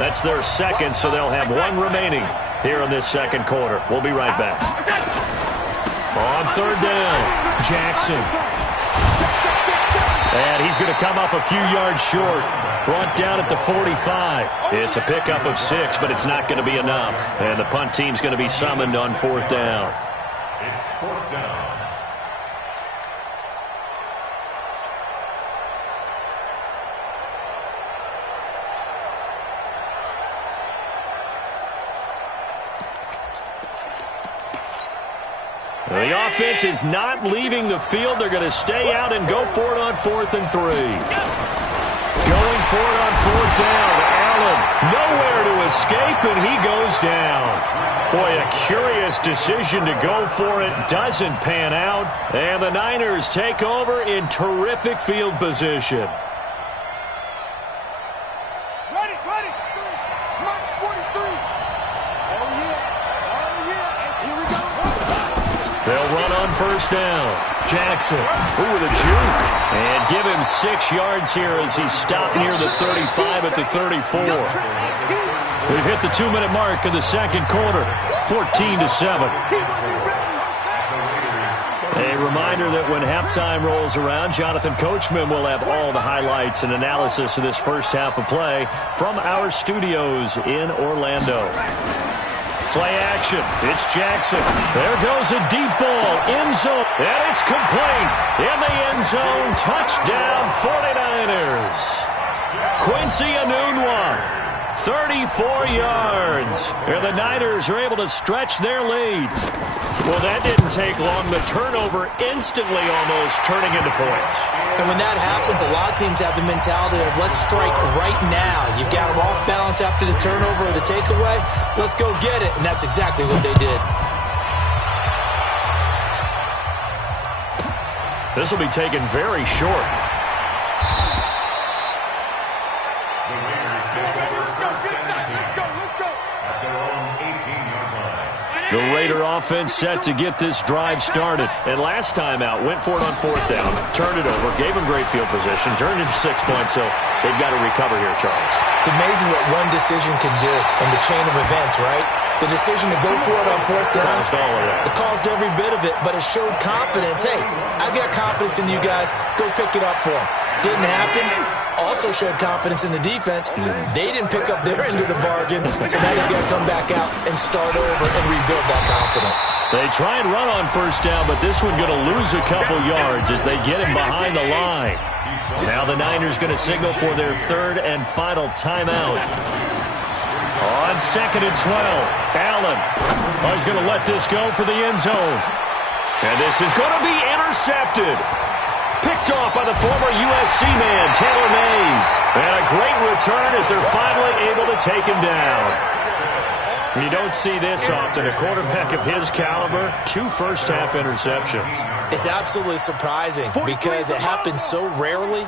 That's their second, so they'll have 1 remaining here in this second quarter. We'll be right back. On 3rd down, Jackson. And he's going to come up a few yards short. Brought down at the 45. It's a pickup of 6, but it's not going to be enough. And the punt team's going to be summoned on 4th down. It's 4th down. The offense is not leaving the field. They're going to stay out and go for it on 4th and 3. Going for it on 4th down. Allen nowhere to escape, and he goes down. Boy, a curious decision to go for it. Doesn't pan out. And the Niners take over in terrific field position. Ready. March 43. Oh, yeah. And here we go. They'll run on 1st down. Jackson, with a juke. And give him 6 yards here as he's stopped near the 35 at the 34. We've hit the 2-minute mark of the second quarter. 14-7. A reminder that when halftime rolls around, Jonathan Coachman will have all the highlights and analysis of this first half of play from our studios in Orlando. Play action. It's Jackson. There goes a deep ball. End zone. And it's complete. In the end zone. Touchdown 49ers. Quincy Enunwa. 34 yards. And the Niners are able to stretch their lead. Well, that didn't take long. The turnover instantly almost turning into points. And when that happens, a lot of teams have the mentality of let's strike right now. You've got them off balance after the turnover or the takeaway. Let's go get it. And that's exactly what they did. This will be taken very short. The Raiders take over first and 10 at their own 18-yard line. The Raider offense set to get this drive started. And last time out, went for it on fourth down, turned it over, gave them great field position, turned into 6 points, so they've got to recover here, Charles. It's amazing what one decision can do in the chain of events, right? The decision to go for it on fourth down, Caused all of that. it caused every bit of it, but it showed confidence. Hey, I've got confidence in you guys. Go pick it up for them. Didn't happen. Also showed confidence in the defense. They didn't pick up their end of the bargain, so now they've got to come back out and start over and rebuild that confidence. They try and run on first down, but this one going to lose a couple yards as they get him behind the line. Now the Niners going to signal for their third and final timeout. On 2nd and 12, Allen. Oh, he's going to let this go for the end zone. And this is going to be intercepted. Picked off by the former USC man, Taylor Mays. And a great return as they're finally able to take him down. You don't see this often. A quarterback of his caliber, 2 first-half interceptions. It's absolutely surprising because it happens so rarely.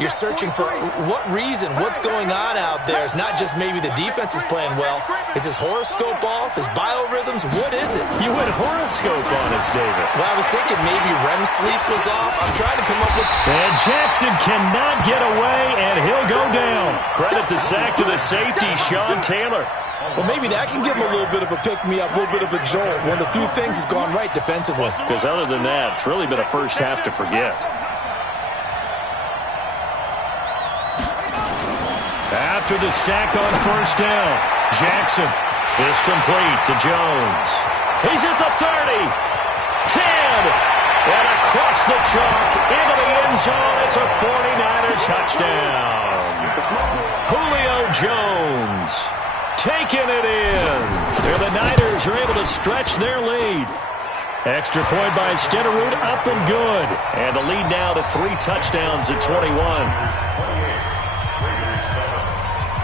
You're searching for what reason, what's going on out there. It's not just maybe the defense is playing well. Is his horoscope off? His biorhythms? What is it? You went horoscope on us, David. Well, I was thinking maybe REM sleep was off. I'm trying to come up with... And Jackson cannot get away, and he'll go down. Credit the sack to the safety, Sean Taylor. Well, maybe that can give him a little bit of a pick-me-up, a little bit of a jolt. One of the few things has gone right defensively. Because other than that, it's really been a first half to forget. After the sack on first down, Jackson is complete to Jones. He's at the 30, 10, and across the chalk into the end zone. It's a 49er touchdown. Julio Jones taking it in. And the Niners are able to stretch their lead. Extra point by Stenerud, up and good. And the lead now to 3 touchdowns at 21.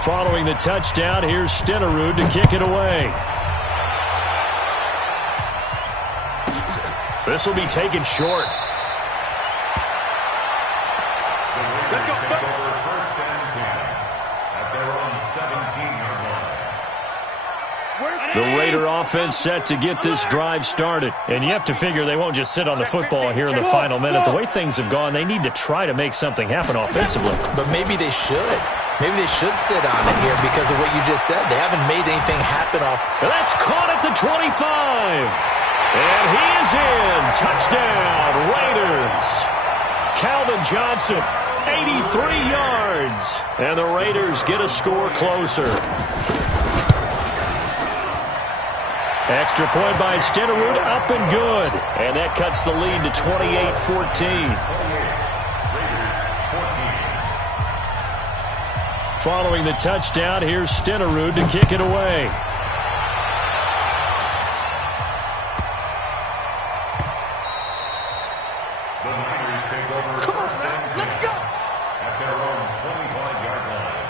Following the touchdown, here's Stenerud to kick it away. This will be taken short. Let's go. Take over first and 10 at their own 17-yard line. The Raider offense set to get this drive started. And you have to figure they won't just sit on the football here in the final minute. The way things have gone, they need to try to make something happen offensively. But maybe they should. Maybe they should sit on it here because of what you just said. They haven't made anything happen off. That's caught at the 25. And he is in. Touchdown, Raiders. Calvin Johnson, 83 yards. And the Raiders get a score closer. Extra point by Stenerud, up and good. And that cuts the lead to 28-14. Following the touchdown, here's Stenerud to kick it away. The Niners take over first and 10 at their own 25-yard line.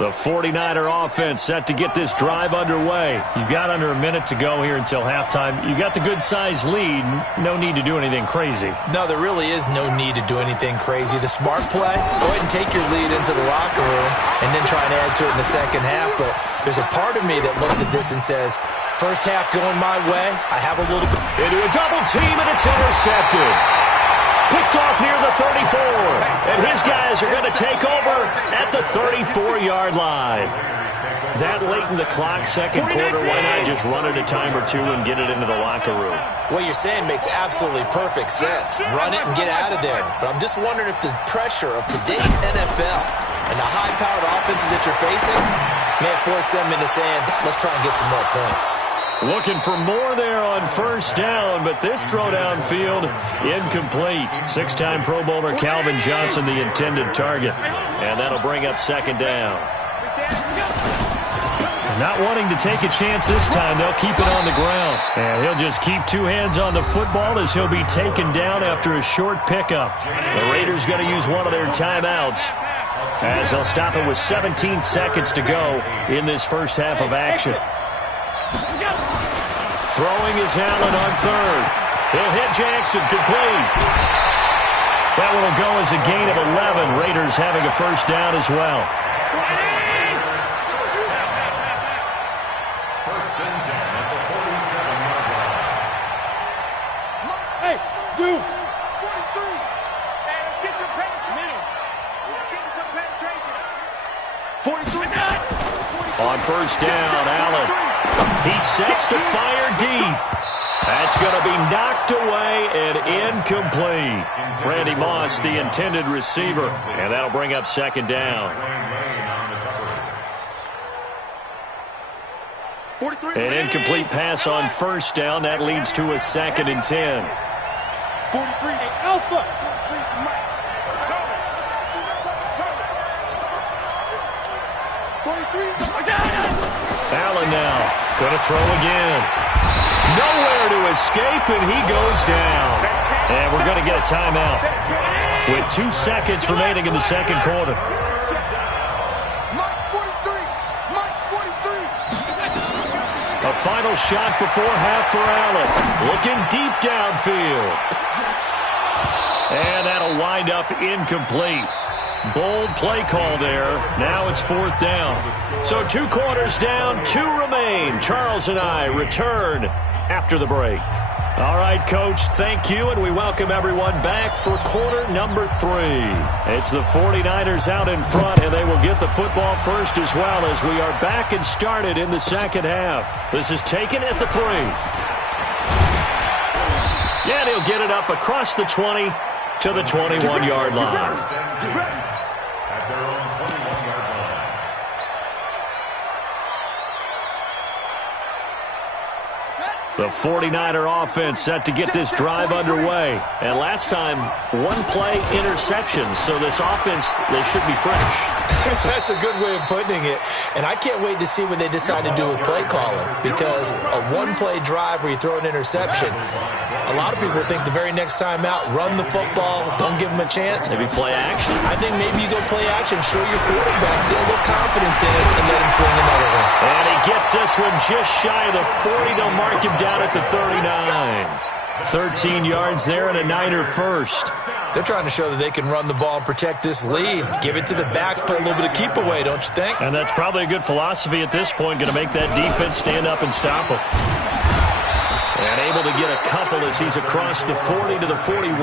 The 49er offense set to get this drive underway. You've got under a minute to go here until halftime. You've got the good-sized lead. No need to do anything crazy. No, there really is no need to do anything crazy. The smart play, go ahead and take your lead into the locker room and then try and add to it in the second half. But there's a part of me that looks at this and says, first half going my way, I have a little bit. Into a double team, and it's intercepted. Picked off near the 34. And his guys are going to take over at the 34-yard line. That late in the clock, second quarter, why not just run it a time or two and get it into the locker room? What you're saying makes absolutely perfect sense. Run it and get out of there. But I'm just wondering if the pressure of today's NFL and the high-powered offenses that you're facing may force them into saying, let's try and get some more points. Looking for more there on first down, but this throw downfield incomplete. 6-time Pro Bowler Calvin Johnson, the intended target. And that'll bring up second down. Not wanting to take a chance this time, they'll keep it on the ground. And he'll just keep two hands on the football as he'll be taken down after a short pickup. The Raiders going to use one of their timeouts as they'll stop it with 17 seconds to go in this first half of action. Throwing is Allen on third. He'll hit Jackson, complete. That one will go as a gain of 11. Raiders having a first down as well. First and 10 at the 47-yard line. Hey, Zoo. 43. Hey, let's get some penetration. Let's get some penetration. 43. On first down, Allen. He sets to fire deep. That's going to be knocked away and incomplete. Randy Moss, the intended receiver, and that'll bring up second down. An incomplete pass on first down. That leads to a 2nd and 10. 43. Alpha. 43. Allen now going to throw again. Nowhere to escape, and he goes down. And we're going to get a timeout with 2 seconds remaining in the second quarter. March 43. March 43. A final shot before half for Allen. Looking deep downfield. And that'll wind up incomplete. Bold play call there. Now it's 4th down. So 2 quarters down, 2 remain. Charles and I return after the break. All right, Coach, thank you, and we welcome everyone back for quarter number 3. It's the 49ers out in front, and they will get the football first as well as we are back and started in the second half. This is taken at the 3. Yeah, he'll get it up across the 20 to the 21-yard line. At their own 21-yard line. The 49er offense set to get this drive underway. And last time, 1-play interception. So this offense, they should be fresh. That's a good way of putting it. And I can't wait to see what they decide to do with play calling. Because a 1-play drive where you throw an interception, a lot of people think the very next time out, run the football, don't give them a chance. Maybe play action. I think maybe you go play action, show your quarterback, get a little confidence in it, and let him fling another one. And he gets this one just shy of the 40. They'll mark him down at the 39. 13 yards there and a Niner first. They're trying to show that they can run the ball and protect this lead. Give it to the backs, play a little bit of keep away, don't you think? And that's probably a good philosophy at this point, going to make that defense stand up and stop him. And able to get a couple as he's across the 40 to the 41.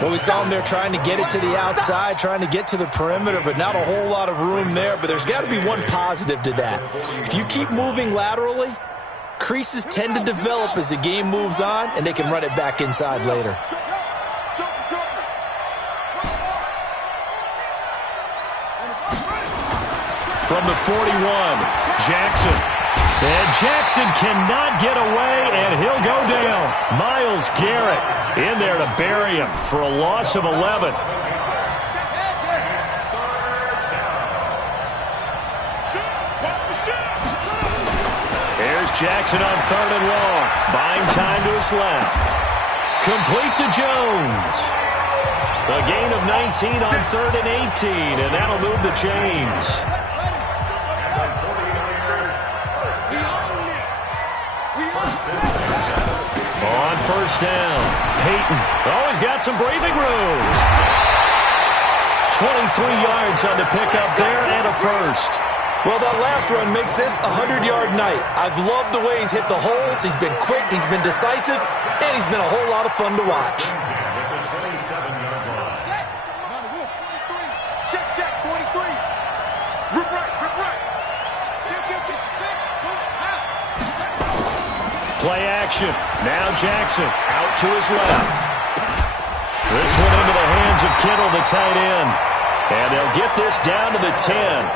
Well, we saw him there trying to get it to the outside, trying to get to the perimeter, but not a whole lot of room there. But there's got to be one positive to that. If you keep moving laterally, creases tend to develop as the game moves on, and they can run it back inside later. From the 41, Jackson. And Jackson cannot get away, and he'll go down. Myles Garrett in there to bury him for a loss of 11. Here's Jackson on 3rd and long. Buying time to his left. Complete to Jones. A gain of 19 on 3rd and 18, and that'll move the chains. On first down, Peyton. He's got some breathing room. 23 yards on the pickup there and a first. Well, that last run makes this a 100-yard night. I've loved the way he's hit the holes. He's been quick, he's been decisive, and he's been a whole lot of fun to watch. Check, 43. Rip right. Play action. Now Jackson out to his left. This one into the hands of Kittle, the tight end. And they'll get this down to the 10.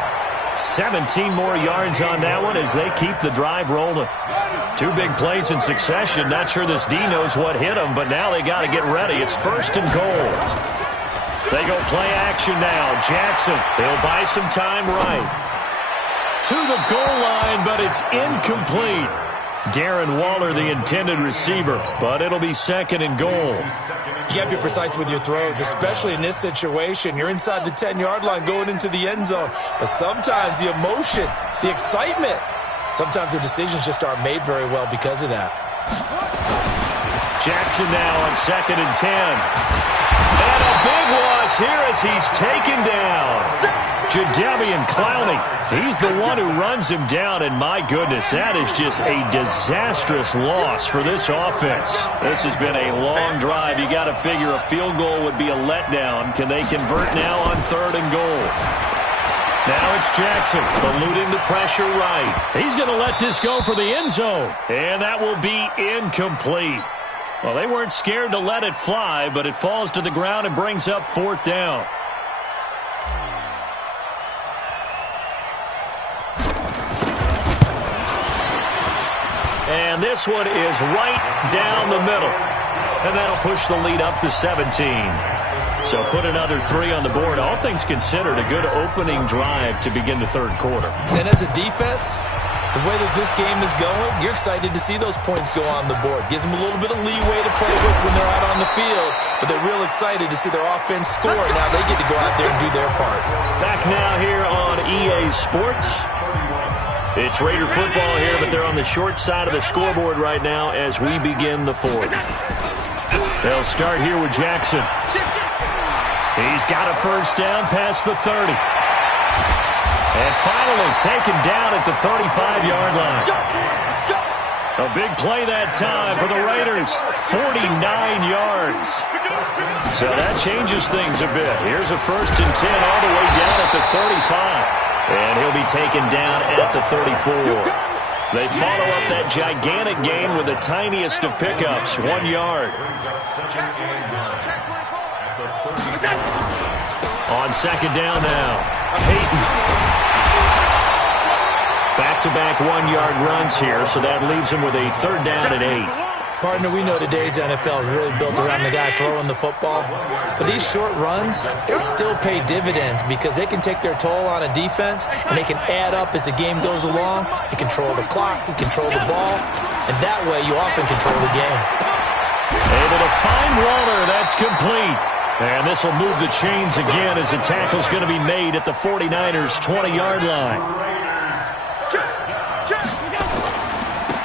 17 more yards on that one as they keep the drive rolling. 2 big plays in succession. Not sure this D knows what hit him, but now they got to get ready. It's 1st and goal. They go play action now. Jackson, he'll buy some time right. to the goal line, but it's incomplete. Darren Waller, the intended receiver, but it'll be second and goal. You got to be precise with your throws, especially in this situation. You're inside the 10-yard line going into the end zone. But sometimes the emotion, the excitement, sometimes the decisions just aren't made very well because of that. Jackson now on second and 10. And a big loss here as he's taken down. Jadeveon Clowney, he's the one who runs him down, and my goodness, that is just a disastrous loss for this offense. This has been a long drive. You got to figure a field goal would be a letdown. Can they convert now on third and goal? Now it's Jackson, eluding the pressure right. He's going to let this go for the end zone, and that will be incomplete. Well, they weren't scared to let it fly, but it falls to the ground and brings up fourth down. And this one is right down the middle. And that'll push the lead up to 17. So put another 3 on the board. All things considered, a good opening drive to begin the third quarter. And as a defense, the way that this game is going, you're excited to see those points go on the board. Gives them a little bit of leeway to play with when they're out on the field. But they're real excited to see their offense score. Now they get to go out there and do their part. Back now here on EA Sports. It's Raider football here, but they're on the short side of the scoreboard right now as we begin the fourth. They'll start here with Jackson. He's got a first down past the 30. And finally taken down at the 35-yard line. A big play that time for the Raiders. 49 yards. So that changes things a bit. Here's a first and 10 all the way down at the 35. And he'll be taken down at the 34. They follow up that gigantic gain with the tiniest of pickups, 1 yard. On second down now, Peyton. Back-to-back 1-yard runs here, so that leaves him with a third down at 8. Partner, we know today's NFL is really built around the guy throwing the football. But these short runs, they still pay dividends because they can take their toll on a defense and they can add up as the game goes along. You control the clock, you control the ball, and that way you often control the game. Able to find Waller, that's complete. And this will move the chains again as the tackle's going to be made at the 49ers' 20-yard line.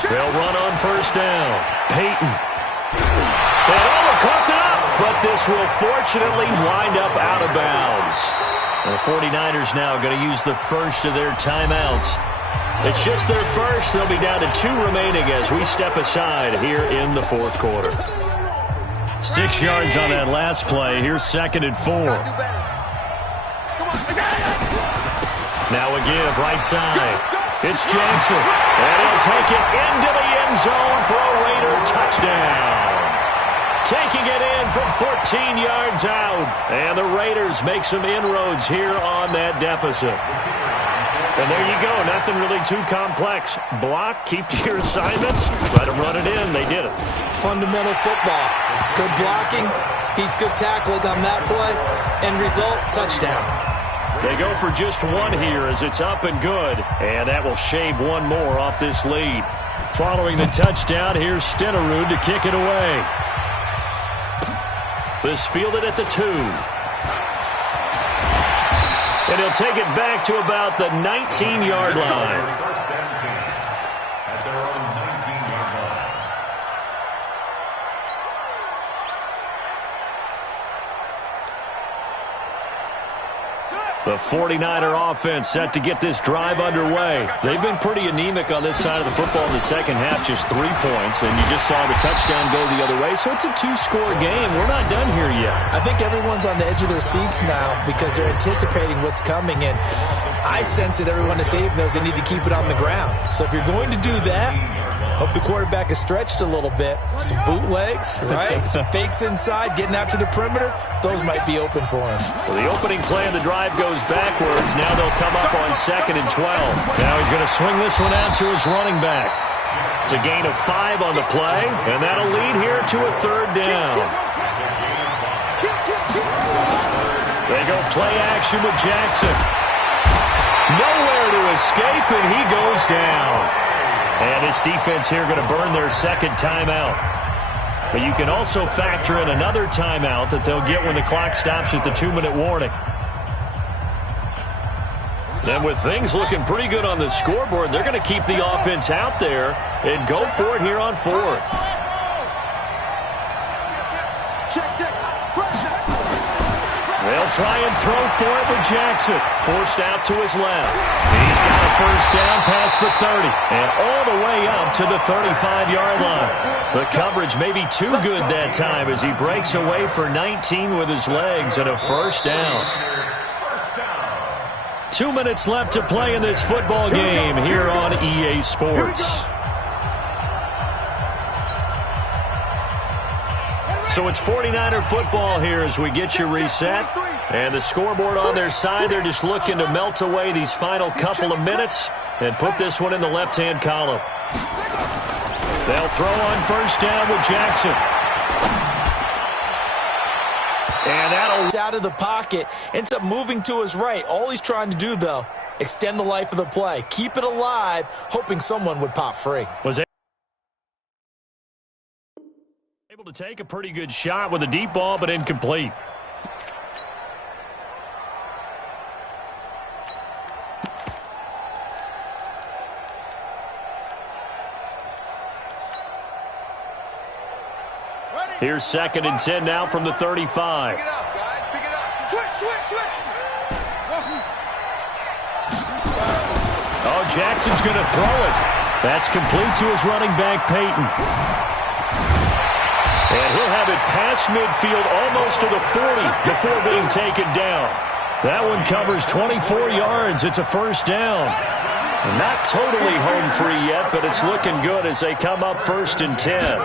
They'll run on first down. Peyton. They almost cooked it up, but this will fortunately wind up out of bounds. The 49ers now going to use the first of their timeouts. It's just their first. They'll be down to 2 remaining as we step aside here in the fourth quarter. 6 yards on that last play. Here's second and 4. Now a give right side. It's Jackson, and he'll take it into the end zone for a Raider touchdown. Taking it in from 14 yards out, and the Raiders make some inroads here on that deficit. And there you go, nothing really too complex. Block, keep to your assignments, let them run it in. They did it. Fundamental football. Good blocking, beats good tackling on that play. End result, touchdown. They go for just 1 here as it's up and good. And that will shave 1 more off this lead. Following the touchdown, here's Stenerud to kick it away. This fielded at the 2. And he'll take it back to about the 19-yard line. The 49er offense set to get this drive underway. They've been pretty anemic on this side of the football in the second half, just 3 points, and you just saw the touchdown go the other way, so it's a 2-score game. We're not done here yet. I think everyone's on the edge of their seats now because they're anticipating what's coming, and I sense that everyone in the stadium knows they need to keep it on the ground. So if you're going to do that, hope the quarterback is stretched a little bit. Some bootlegs, right? Some fakes inside, getting out to the perimeter. Those might be open for him. Well, the opening play of the drive goes backwards. Now they'll come up on second and 12. Now he's going to swing this one out to his running back. It's a gain of 5 on the play, and that'll lead here to a third down. They go play action with Jackson. Nowhere to escape, and he goes down. And this defense here going to burn their second timeout. But you can also factor in another timeout that they'll get when the clock stops at the 2-minute warning. And with things looking pretty good on the scoreboard, they're going to keep the offense out there and go for it here on fourth. They'll try and throw for it with Jackson. Forced out to his left. He's got a first down past the 30 and all the way up to the 35-yard line. The coverage may be too good that time as he breaks away for 19 with his legs and a first down. 2 minutes left to play in this football game here on EA Sports. So it's 49er football here as we get you reset. And the scoreboard on their side, they're just looking to melt away these final couple of minutes and put this one in the left-hand column. They'll throw on first down with Jackson. And that'll out of the pocket, ends up moving to his right. All he's trying to do, though, extend the life of the play. Keep it alive, hoping someone would pop free. Was able to take a pretty good shot with a deep ball, but incomplete. Here's 2nd and 10 now from the 35. Pick it up, guys. Pick it up. Switch. Oh, Jackson's going to throw it. That's complete to his running back, Peyton. And he'll have it past midfield almost to the 40 before being taken down. That one covers 24 yards. It's a first down. Not totally home free yet, but it's looking good as they come up 1st and 10.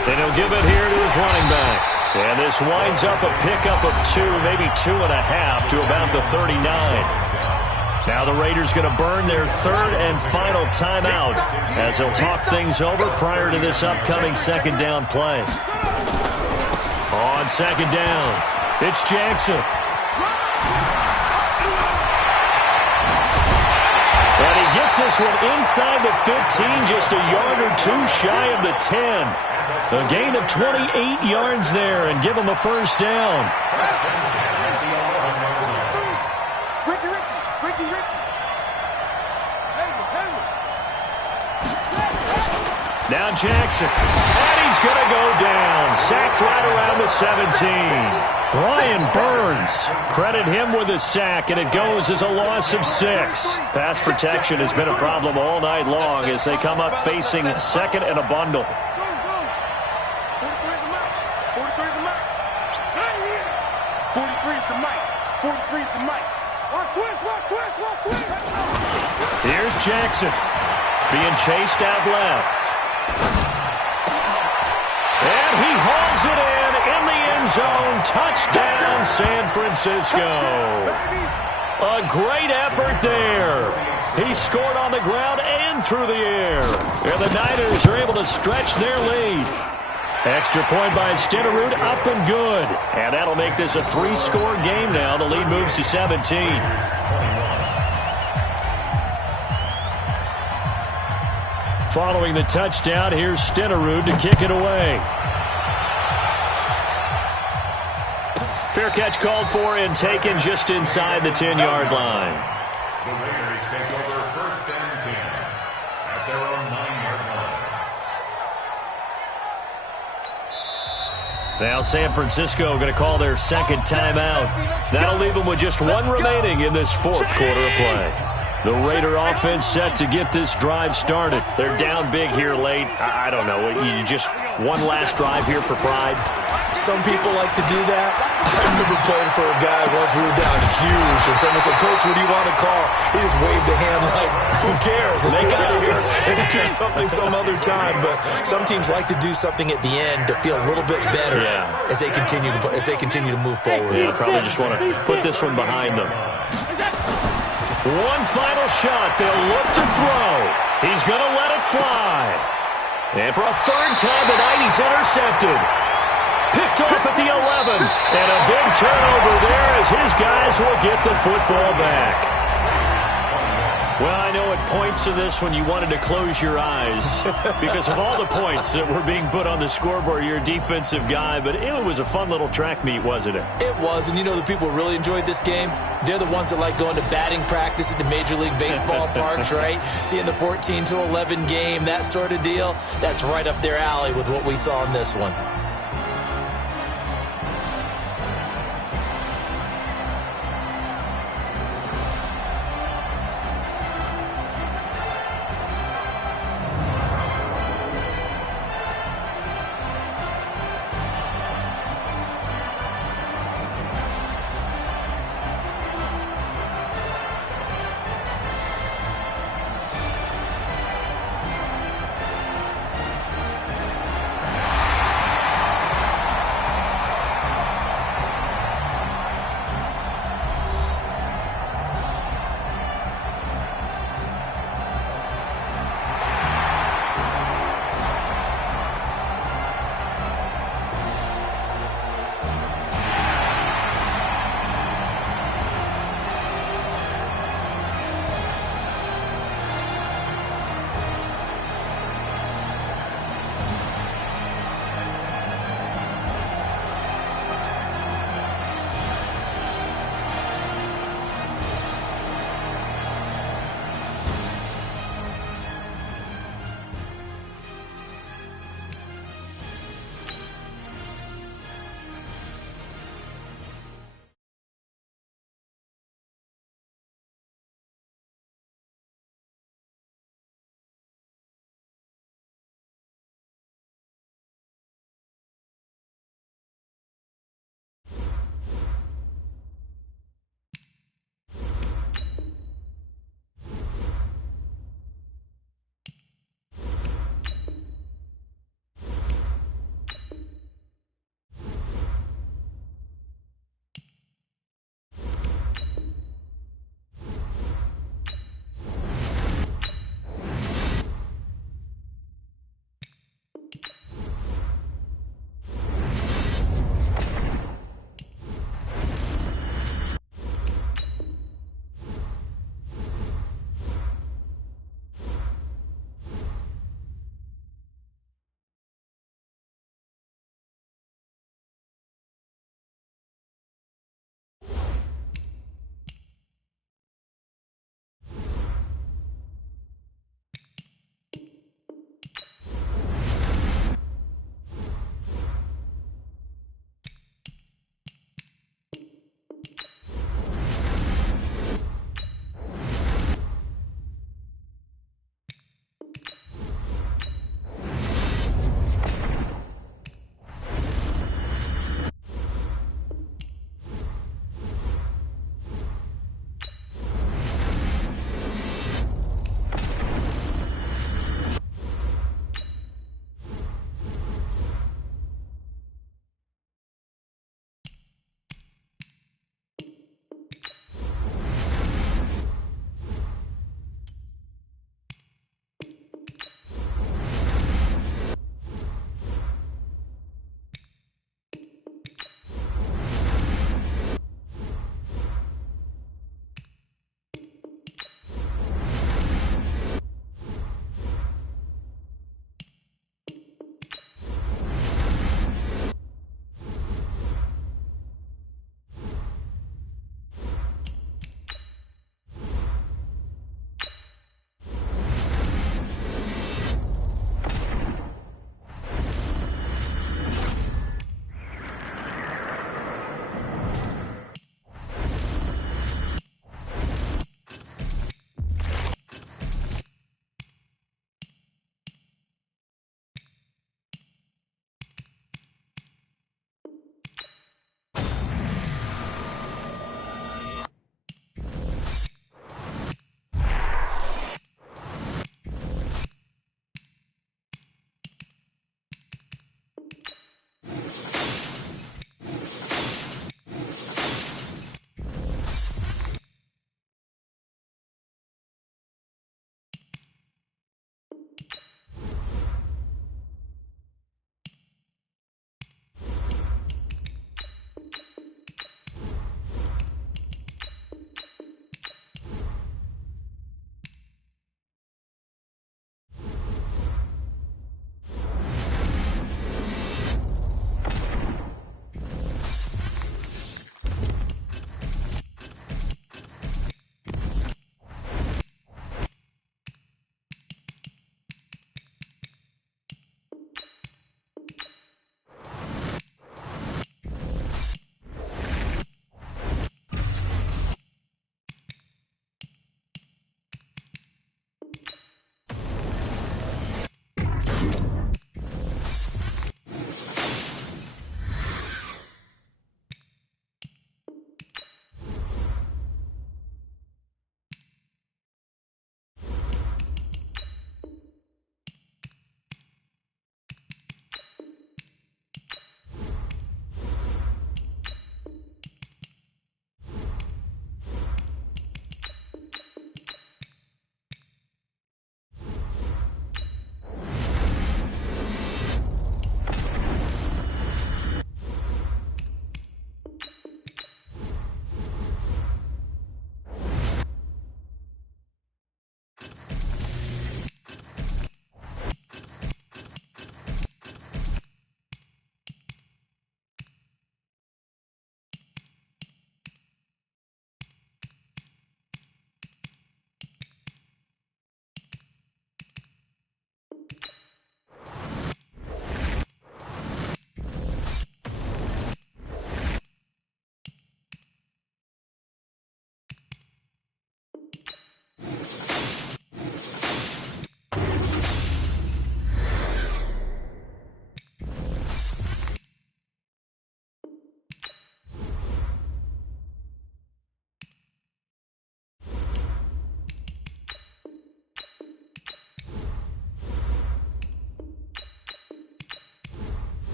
And he'll give it here to his running back. And this winds up a pickup of 2, maybe 2.5 to about the 39. Now the Raiders going to burn their 3rd and final timeout as they'll talk things over prior to this upcoming 2nd down play. On 2nd down, it's Jackson. And he gets this one inside the 15, just a yard or 2 shy of the 10. A gain of 28 yards there and give him a first down. Now Jackson, and he's going to go down. Sacked right around the 17. Brian Burns, credit him with a sack, and it goes as a loss of 6. Pass protection has been a problem all night long as they come up facing 2nd and a bundle. 43 is the mic. 43 is the mic. Watch twist. Here's Jackson being chased out left. And he hauls it in the end zone. Touchdown, San Francisco. A great effort there. He scored on the ground and through the air. And the Niners are able to stretch their lead. Extra point by Stenerud, up and good. And that'll make this a 3-score game now. The lead moves to 17. Following the touchdown, here's Stenerud to kick it away. Fair catch called for and taken just inside the 10-yard line. The Raiders take over 1st and 10 at their own 9-yard line. Now San Francisco going to call their 2nd timeout. That'll leave them with just 1 remaining in this 4th quarter of play. The Raider offense set to get this drive started. They're down big here late. I don't know. You just one last drive here for pride. Some people like to do that. I remember playing for a guy once. We were down huge, and someone said, "Coach, what do you want to call?" He just waved a hand like, "Who cares? Let's get out of here and do something some other time." But some teams like to do something at the end to feel a little bit better as they continue to move forward. Yeah, probably just want to put this one behind them. One final shot. They'll look to throw. He's going to let it fly. And for a 3rd time tonight, he's intercepted. Picked off at the 11. And a big turnover there as his guys will get the football back. Well, I know at points of this when you wanted to close your eyes because of all the points that were being put on the scoreboard. You're a defensive guy, but it was a fun little track meet, wasn't it? It was, and you know the people who really enjoyed this game? They're the ones that like going to batting practice at the Major League Baseball parks, right? Seeing the 14-11 game, that sort of deal. That's right up their alley with what we saw in this one.